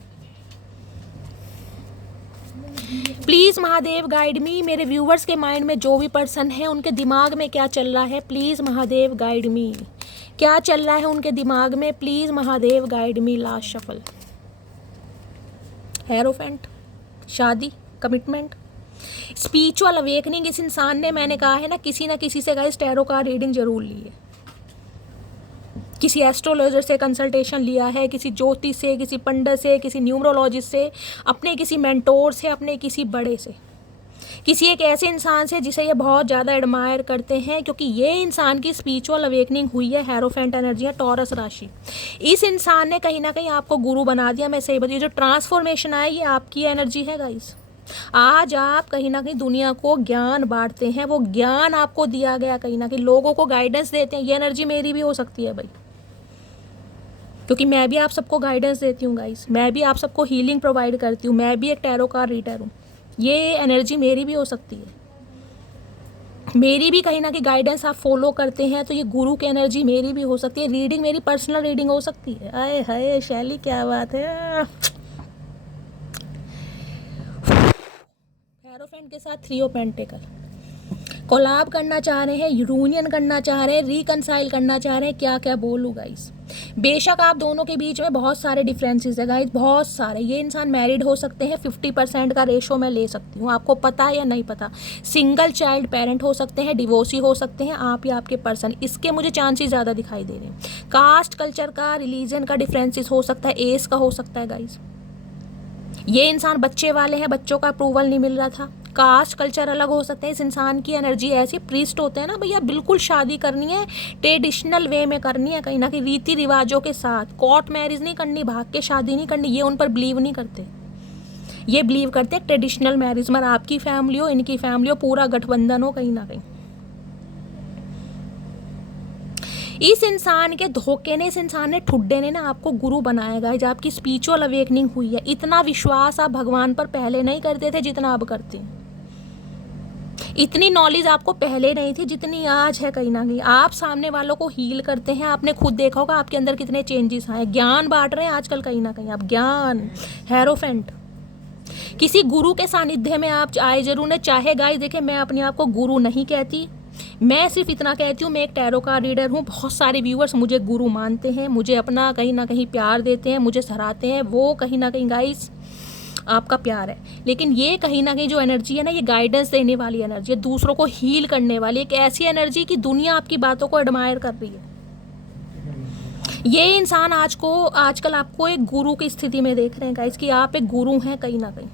प्लीज महादेव गाइड मी, मेरे व्यूवर्स के माइंड में जो भी पर्सन है उनके दिमाग में क्या चल रहा है, प्लीज महादेव गाइड मी, क्या चल रहा है उनके दिमाग में, please Mahadev guide me. Last shuffle, hierophant, शादी, कमिटमेंट, स्पिरिचुअल अवेकनिंग। इस इंसान ने, मैंने कहा है ना किसी से गाइस टैरो कार्ड रीडिंग जरूर ली है, किसी एस्ट्रोलॉजर से कंसल्टेशन लिया है, किसी ज्योतिष से, किसी पंडित से, किसी न्यूमरोलॉजिस्ट से, अपने किसी मेंटोर से, अपने किसी बड़े से, किसी एक ऐसे इंसान से जिसे ये बहुत ज़्यादा एडमायर करते हैं, क्योंकि ये इंसान की स्पिरिचुअल अवेकनिंग हुई है। हेरोफेंट एनर्जी है, टॉरस राशि। इस इंसान ने कहीं ना कहीं आपको गुरु बना दिया। मैं सही बताऊँ, जो ट्रांसफॉर्मेशन आई ये आपकी एनर्जी है गाइस। आज आप कहीं ना कहीं दुनिया को ज्ञान बांटते हैं, वो ज्ञान आपको दिया गया, कहीं ना कहीं लोगों को गाइडेंस देते हैं। ये एनर्जी मेरी भी हो सकती है भाई, क्योंकि मैं भी आप सबको गाइडेंस देती हूँ गाइस, मैं भी आप सबको हीलिंग प्रोवाइड करती हूँ, मैं भी एक टैरो कार्ड रीडर हूँ। ये एनर्जी मेरी भी हो सकती है, मेरी भी कहीं ना कहीं गाइडेंस आप फॉलो करते हैं तो ये गुरु की एनर्जी मेरी भी हो सकती है। रीडिंग मेरी पर्सनल रीडिंग हो सकती है। आए हाय शैली, क्या बात है। हेरोफेंट के साथ 3 ऑफ पेंटिकल, कोलैब करना चाह रहे हैं, यूनियन करना चाह रहे हैं, रिकनसाइल करना चाह रहे हैं। क्या क्या बोलूँ गाइस, बेशक आप दोनों के बीच में बहुत सारे डिफरेंसेस है गाइस, बहुत सारे। ये इंसान मैरिड हो सकते हैं, 50% का रेशो मैं ले सकती हूँ, आपको पता है या नहीं पता। सिंगल चाइल्ड पेरेंट हो सकते हैं, डिवोर्सी हो सकते हैं, आप या आपके पर्सन, इसके मुझे चांसेस ज़्यादा दिखाई दे रहे हैं। कास्ट, कल्चर का, रिलीजन का डिफरेंसेस हो सकता है, एज का हो सकता है गाइस। ये इंसान बच्चे वाले हैं, बच्चों का अप्रूवल नहीं मिल रहा था। कास्ट, कल्चर अलग हो सकते हैं। इस इंसान की एनर्जी ऐसी, प्रीस्ट होते हैं ना भैया, बिल्कुल शादी करनी है ट्रेडिशनल वे में करनी है, कहीं ना कहीं रीति रिवाजों के साथ। कोर्ट मैरिज नहीं करनी, भाग के शादी नहीं करनी, ये उन पर बिलीव नहीं करते। ये बिलीव करते हैं ट्रेडिशनल मैरिज में, आपकी फैमिली हो, इनकी फैमिली हो, पूरा गठबंधन हो कहीं ना कहीं। इस इंसान के धोखे ने, इस इंसान ने, ठुड्डे ने ना आपको गुरु बनाएगा। जब आपकी स्पिरिचुअल अवेकनिंग हुई है, इतना विश्वास आप भगवान पर पहले नहीं करते थे जितना अब करते हैं। इतनी नॉलेज आपको पहले नहीं थी जितनी आज है। कहीं ना कहीं आप सामने वालों को हील करते हैं, आपने खुद देखा होगा आपके अंदर कितने चेंजेस आए। ज्ञान बांट रहे हैं आजकल कहीं ना कहीं आप, ज्ञान। हेरोफेंट, किसी गुरु के सानिध्य में आप आए जरूर ने, चाहे गाइस देखे, मैं अपने आप को गुरु नहीं कहती, मैं सिर्फ इतना कहती हूँ मैं एक टैरो कार्ड रीडर हूँ। बहुत सारे व्यूअर्स मुझे गुरु मानते हैं, मुझे अपना कहीं ना कहीं प्यार देते हैं, मुझे सराहते हैं, वो कहीं ना कहीं गाइस आपका प्यार है। लेकिन ये कहीं ना कहीं जो एनर्जी है ना, ये गाइडेंस देने वाली एनर्जी है, दूसरों को हील करने वाली एक ऐसी एनर्जी की दुनिया आपकी बातों को एडमायर कर रही है। ये इंसान आजकल आपको एक गुरु की स्थिति में देख रहे हैं गाइस, कि आप एक गुरु हैं कहीं ना कहीं।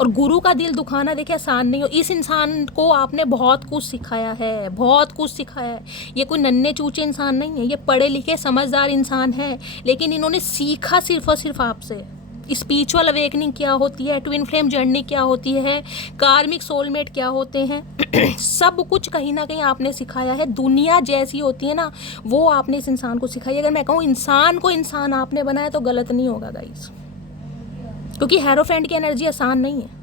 और गुरु का दिल दुखाना देखिए आसान नहीं हो। इस इंसान को आपने बहुत कुछ सिखाया है, बहुत कुछ सिखाया है। ये कोई नन्हे चूचे इंसान नहीं है, ये पढ़े लिखे समझदार इंसान है, लेकिन इन्होंने सीखा सिर्फ और सिर्फ आपसे। स्पिरिचुअल अवेकनिंग क्या होती है, ट्विन फ्लेम जर्नी क्या होती है, कार्मिक सोलमेट क्या होते हैं सब कुछ कहीं ना कहीं आपने सिखाया है। दुनिया जैसी होती है ना, वो आपने इस इंसान को सिखाई। अगर मैं कहूँ इंसान को इंसान आपने बनाया तो गलत नहीं होगा गाइस, क्योंकि हेरोफेंट की एनर्जी आसान नहीं है।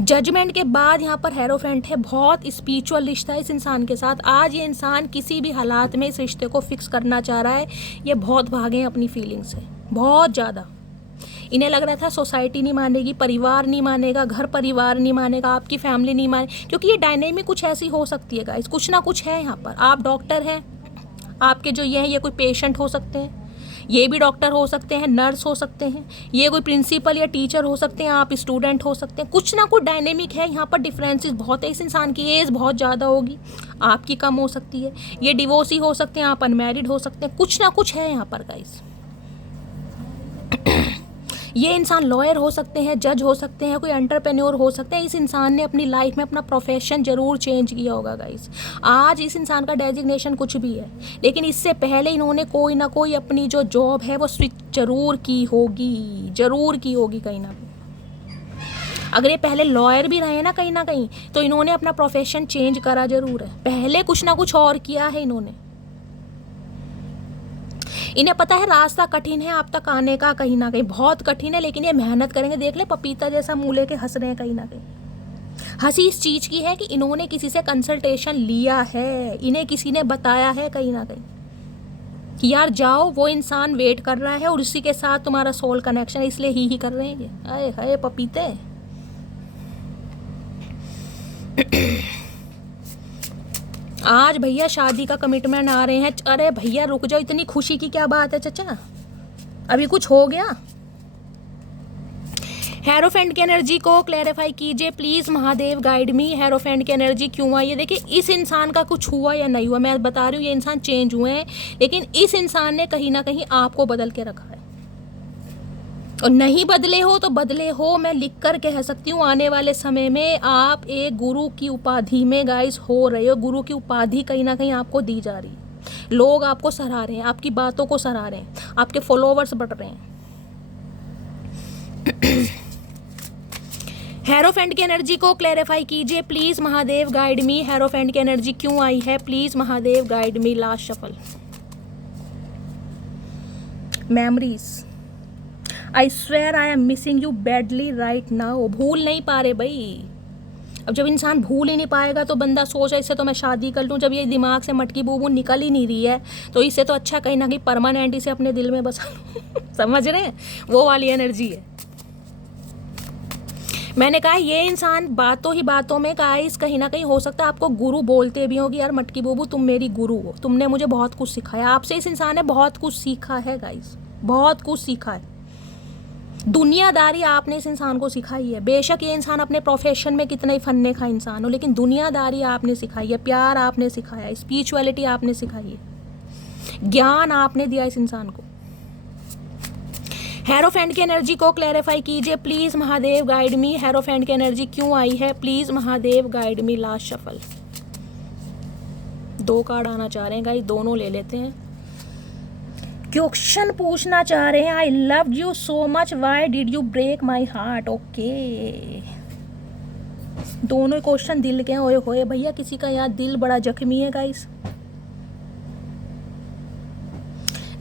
जजमेंट के बाद यहाँ पर हेरोफेंट है, बहुत स्पिरिचुअल रिश्ता है इस इंसान के साथ। आज ये इंसान किसी भी हालात में इस रिश्ते को फिक्स करना चाह रहा है। ये बहुत भागे हैं अपनी फीलिंग से, बहुत ज़्यादा। इन्हें लग रहा था सोसाइटी नहीं मानेगी, परिवार नहीं मानेगा, घर परिवार नहीं मानेगा, आपकी फैमिली नहीं माने, क्योंकि ये डायनेमिक कुछ ऐसी हो सकती है गाइस, कुछ ना कुछ है यहाँ पर। आप डॉक्टर हैं, आपके जो ये हैं ये कोई पेशेंट हो सकते हैं, ये भी डॉक्टर हो सकते हैं, नर्स हो सकते हैं, ये कोई प्रिंसिपल या टीचर हो सकते हैं, आप स्टूडेंट हो सकते हैं। कुछ ना कुछ डायनेमिक है यहाँ पर, डिफरेंसेस बहुत है। इस इंसान की एज बहुत ज़्यादा होगी, आपकी कम हो सकती है। ये डिवोर्सी हो सकते हैं, आप अनमैरिड हो सकते हैं। कुछ ना कुछ है यहाँ पर गाइस। ये इंसान लॉयर हो सकते हैं, जज हो सकते हैं, कोई एंटरप्रेन्योर हो सकते हैं। इस इंसान ने अपनी लाइफ में अपना प्रोफेशन ज़रूर चेंज किया होगा गाइस। आज इस इंसान का डेजिग्नेशन कुछ भी है, लेकिन इससे पहले इन्होंने कोई ना कोई अपनी जो जॉब है वो स्विच जरूर की होगी, जरूर की होगी कहीं ना कहीं। अगर ये पहले लॉयर भी रहे ना कहीं, तो इन्होंने अपना प्रोफेशन चेंज करा जरूर है। पहले कुछ ना कुछ और किया है इन्होंने। इन्हें पता है रास्ता कठिन है आप तक आने का, कहीं ना कहीं बहुत कठिन है, लेकिन ये मेहनत करेंगे। देख ले पपीता जैसा मुंह लेके हंस रहे हैं कहीं ना कहीं। हंसी इस चीज़ की है कि इन्होंने किसी से कंसल्टेशन लिया है, इन्हें किसी ने बताया है कहीं ना कहीं कि यार जाओ, वो इंसान वेट कर रहा है और उसी के साथ तुम्हारा सोल कनेक्शन है, इसलिए ही कर रहे हैं ये। आए हाय पपीते। आज भैया शादी का कमिटमेंट आ रहे हैं। अरे भैया रुक जाओ, इतनी खुशी की क्या बात है चचा, अभी कुछ हो गया? हेरोफेंट की एनर्जी को क्लैरिफाई कीजिए please, Mahadev guide me. Hierophant की एनर्जी क्यों आई है? देखिए इस इंसान का कुछ हुआ या नहीं हुआ, मैं बता रही हूँ ये इंसान चेंज हुए हैं, लेकिन इस इंसान ने कहीं ना कहीं आपको बदल के रखा है। और नहीं बदले हो तो बदले हो, मैं लिख कर कह सकती हूँ आने वाले समय में आप एक गुरु की उपाधि में गाइस हो रहे हो। गुरु की उपाधि कहीं ना कहीं आपको दी जा रही है, लोग आपको सराह रहे हैं, आपकी बातों को सराह रहे हैं, आपके फॉलोवर्स बढ़ रहे हैं। हेरोफेंट की एनर्जी को क्लैरिफाई कीजिए please, Mahadev guide me. Hierophant की एनर्जी क्यों आई है please, Mahadev guide me. Last shuffle. Memories, I swear I am missing you badly right now. भूल नहीं पा रहे भाई। अब जब इंसान भूल ही नहीं पाएगा तो बंदा सोचा इससे तो मैं शादी कर लूँ। जब ये दिमाग से मटकी बूबू निकल ही नहीं रही है तो इससे तो अच्छा कहीं ना कहीं परमानेंट इसे अपने दिल में बसा लूँ। समझ रहे हैं, वो वाली एनर्जी है। मैंने कहा ये इंसान बातों ही बातों में गाइस कहीं ना कहीं हो सकता है आपको गुरु बोलते भी होगी, यार मटकी बूबू तुम मेरी गुरु हो, तुमने मुझे बहुत कुछ सिखाया। आपसे इस इंसान ने बहुत कुछ सीखा है गाइस, बहुत कुछ सीखा है। दुनियादारी आपने इस इंसान को सिखाई है। बेशक ये इंसान अपने प्रोफेशन में कितना ही फन्ने का इंसान हो, लेकिन दुनियादारी आपने सिखाई है, प्यार आपने सिखाया है, स्पिरिचुअलिटी आपने सिखाई है, ज्ञान आपने दिया इस इंसान को। हेरोफेंट की एनर्जी को क्लैरिफाई कीजिए please, Mahadev guide me. Hierophant की एनर्जी क्यों आई है please, Mahadev guide me. Last shuffle. 2 card आना चाह रहे हैं गाइस, दोनों ले लेते हैं। क्वेश्चन पूछना चाह रहे हैं, I love you so much, why did you break my heart. Okay, दोनों क्वेश्चन दिल के हैं। ओए होए भैया, किसी का यहाँ दिल बड़ा जख्मी है गाइस।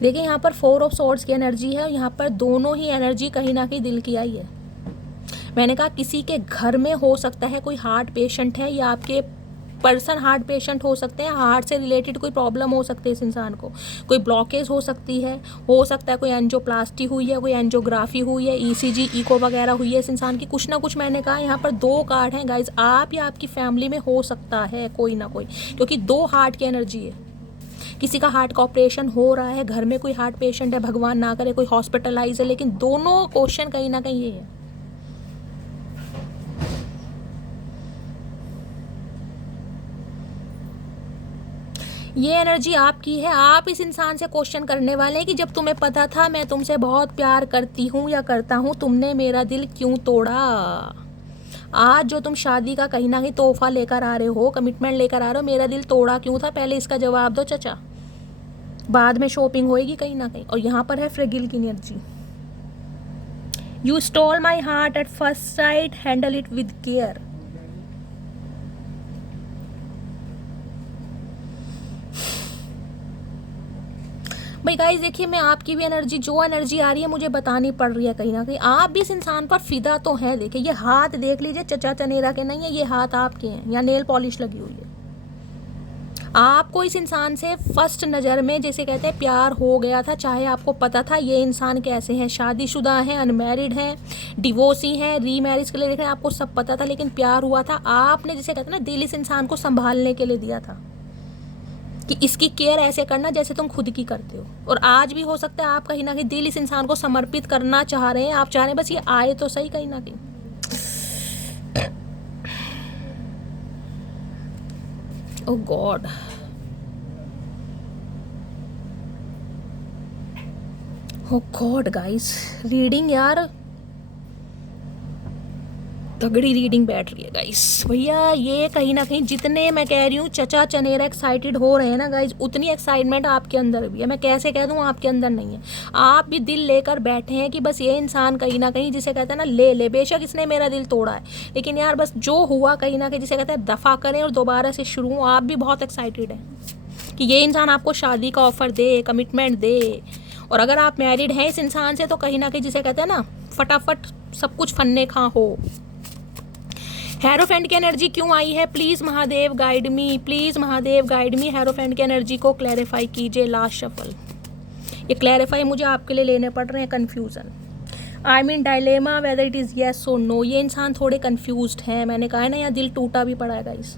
देखिए यहाँ पर 4 ऑफ सॉर्ड्स की एनर्जी है और यहाँ पर दोनों ही एनर्जी कहीं ना कहीं दिल की आई है। मैंने कहा किसी के घर में हो सकता है कोई हार्ट पेशेंट है, या आपके पर्सन हार्ट पेशेंट हो सकते हैं, हार्ट से रिलेटेड कोई प्रॉब्लम हो सकती है इस इंसान को, कोई ब्लॉकेज हो सकती है, हो सकता है कोई एंजियोप्लास्टी हुई है, कोई एंजियोग्राफी हुई है, ईसीजी इको वगैरह हुई है इस इंसान की, कुछ ना कुछ। मैंने कहा यहाँ पर 2 कार्ड हैं गाइज, आप या आपकी फैमिली में हो सकता है कोई ना कोई, क्योंकि 2 हार्ट की एनर्जी है। किसी का हार्ट का ऑपरेशन हो रहा है, घर में कोई हार्ट पेशेंट है, भगवान ना करे कोई हॉस्पिटलाइज है, लेकिन दोनों क्वेश्चन कहीं ना कहीं ये है। ये एनर्जी आपकी है। आप इस इंसान से क्वेश्चन करने वाले हैं कि जब तुम्हें पता था मैं तुमसे बहुत प्यार करती हूँ या करता हूँ, तुमने मेरा दिल क्यों तोड़ा। आज जो तुम शादी का कहीं ना कहीं तोहफा लेकर आ रहे हो, कमिटमेंट लेकर आ रहे हो, मेरा दिल तोड़ा क्यों था, पहले इसका जवाब दो चचा, बाद में शॉपिंग होएगी कहीं ना कहीं। और यहाँ पर है फ्रेगिल की energy. You stole my heart at first sight, handle it with care. भाई गाइस देखिए, मैं आपकी भी एनर्जी, जो एनर्जी आ रही है मुझे बतानी पड़ रही है कहीं ना कहीं। आप भी इस इंसान पर फिदा तो है। देखिए ये हाथ देख लीजिए, चचा चनेरा के नहीं है, ये हाथ आपके हैं, या नेल पॉलिश लगी हुई है। आपको इस इंसान से फर्स्ट नज़र में जैसे कहते हैं प्यार हो गया था, चाहे आपको पता था ये इंसान कैसे है, शादीशुदा है, अनमैरिड है, डिवोर्सी है, रीमैरिज के लिए देख रहे हैं, आपको सब पता था, लेकिन प्यार हुआ था। आपने जैसे कहते हैं ना दिल इस इंसान को संभालने के लिए दिया था कि इसकी केयर ऐसे करना जैसे तुम खुद की करते हो। और आज भी हो सकता है आप कहीं ना कहीं दिल इस इंसान को समर्पित करना चाह रहे हैं, आप चाह रहे हैं बस ये आए तो सही कहीं ना कहीं। ओ गॉड, ओ गॉड गाइस, रीडिंग यार तगड़ी रीडिंग बैठ रही है गाइस। भैया ये कहीं ना कहीं जितने मैं कह रही हूँ चचा चनेरा एक्साइटेड हो रहे हैं ना गाइस, उतनी एक्साइटमेंट आपके अंदर भी है। मैं कैसे कह दूँ आपके अंदर नहीं है, आप भी दिल लेकर बैठे हैं कि बस ये इंसान कहीं ना कहीं, जिसे कहते हैं ना ले ले, बेशक इसने मेरा दिल तोड़ा है लेकिन यार बस जो हुआ कहीं ना कहीं जिसे कहते हैं दफ़ा करें और दोबारा से शुरू हो। आप भी बहुत एक्साइटेड हैं कि ये इंसान आपको शादी का ऑफर दे, कमिटमेंट दे। और अगर आप मैरिड हैं इस इंसान से तो कहीं ना कहीं जिसे कहते हैं ना फटाफट सब कुछ फन्ने खा हो। हेरोफेंट की एनर्जी क्यों आई है? Please Mahadev guide me, please Mahadev guide me. Hierophant की एनर्जी को क्लैरिफाई कीजिए। लास्ट शफल, ये क्लैरिफाई मुझे आपके लिए लेने पड़ रहे हैं। Confusion, I mean dilemma, whether it is yes और नो। ये इंसान थोड़े कन्फ्यूज्ड हैं। मैंने कहा है ना यहाँ दिल टूटा भी पड़ा है गाइस।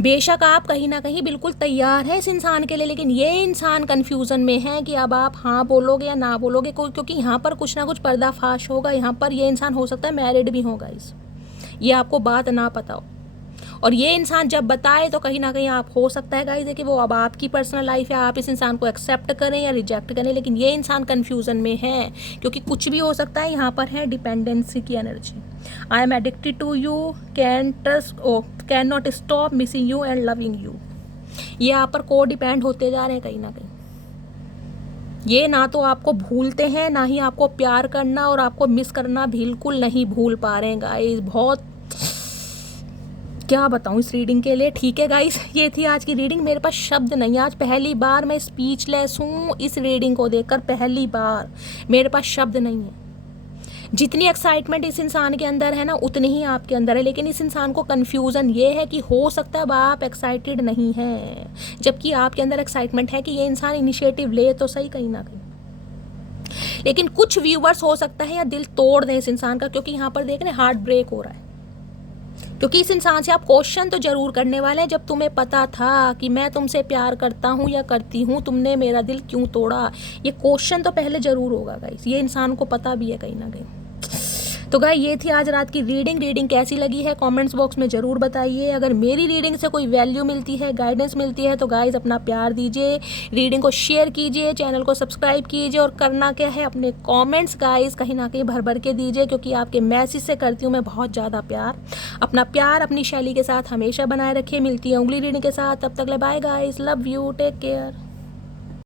बेशक आप कहीं ना कहीं बिल्कुल तैयार हैं इस इंसान के लिए, लेकिन ये इंसान कन्फ्यूज़न में है कि अब आप हाँ बोलोगे या ना बोलोगे, क्योंकि यहाँ पर कुछ ना कुछ पर्दाफाश होगा। यहाँ पर ये इंसान हो सकता है मैरिड भी होगा इस, ये आपको बात ना पता हो। और ये इंसान जब बताए तो कहीं ना कहीं आप हो सकता है गाइस कि वो अब आपकी पर्सनल लाइफ है, आप इस इंसान को एक्सेप्ट करें या रिजेक्ट करें। लेकिन ये इंसान कन्फ्यूज़न में है क्योंकि कुछ भी हो सकता है। यहाँ पर है डिपेंडेंसी की energy. I am addicted to you, can trust oh can not stop missing you and loving you. ये आप पर को डिपेंड होते जा रहे हैं कहीं ना कहीं। ये ना तो आपको भूलते हैं, ना ही आपको प्यार करना और आपको मिस करना बिल्कुल नहीं भूल पा रहे हैं गाइस। बहुत क्या बताऊँ इस रीडिंग के लिए। ठीक है गाइस, ये थी आज की रीडिंग। मेरे पास शब्द नहीं है, आज पहली बार मैं स्पीचलेस हूँ इस रीडिंग को देखकर। पहली बार मेरे पास शब्द नहीं है। जितनी एक्साइटमेंट इस इंसान के अंदर है ना उतनी ही आपके अंदर है, लेकिन इस इंसान को कन्फ्यूज़न ये है कि हो सकता है अब आप एक्साइटेड नहीं हैं, जबकि आपके अंदर एक्साइटमेंट है कि ये इंसान इनिशिएटिव ले तो सही कहीं ना कहीं। लेकिन कुछ व्यूवर्स हो सकता है या दिल तोड़ दें इस इंसान का, क्योंकि यहाँ पर देख रहे हैं हार्ट ब्रेक हो रहा है। क्योंकि इस इंसान से आप क्वेश्चन तो जरूर करने वाले हैं, जब तुम्हें पता था कि मैं तुमसे प्यार करता हूँ या करती हूँ, तुमने मेरा दिल क्यों तोड़ा, ये क्वेश्चन तो पहले ज़रूर होगा गाइस। ये इंसान को पता भी है कहीं ना कहीं। तो गाइस ये थी आज रात की रीडिंग कैसी लगी है कमेंट्स बॉक्स में ज़रूर बताइए। अगर मेरी रीडिंग से कोई वैल्यू मिलती है, गाइडेंस मिलती है तो गाइस अपना प्यार दीजिए, रीडिंग को शेयर कीजिए, चैनल को सब्सक्राइब कीजिए और करना क्या है अपने कमेंट्स गाइस कहीं ना कहीं भर भर के दीजिए, क्योंकि आपके मैसेज से करती हूँ मैं बहुत ज़्यादा प्यार। अपना प्यार अपनी शैली के साथ हमेशा बनाए रखिए। मिलती है अगली रीडिंग के साथ, तब तक ले bye guys, love you, take care.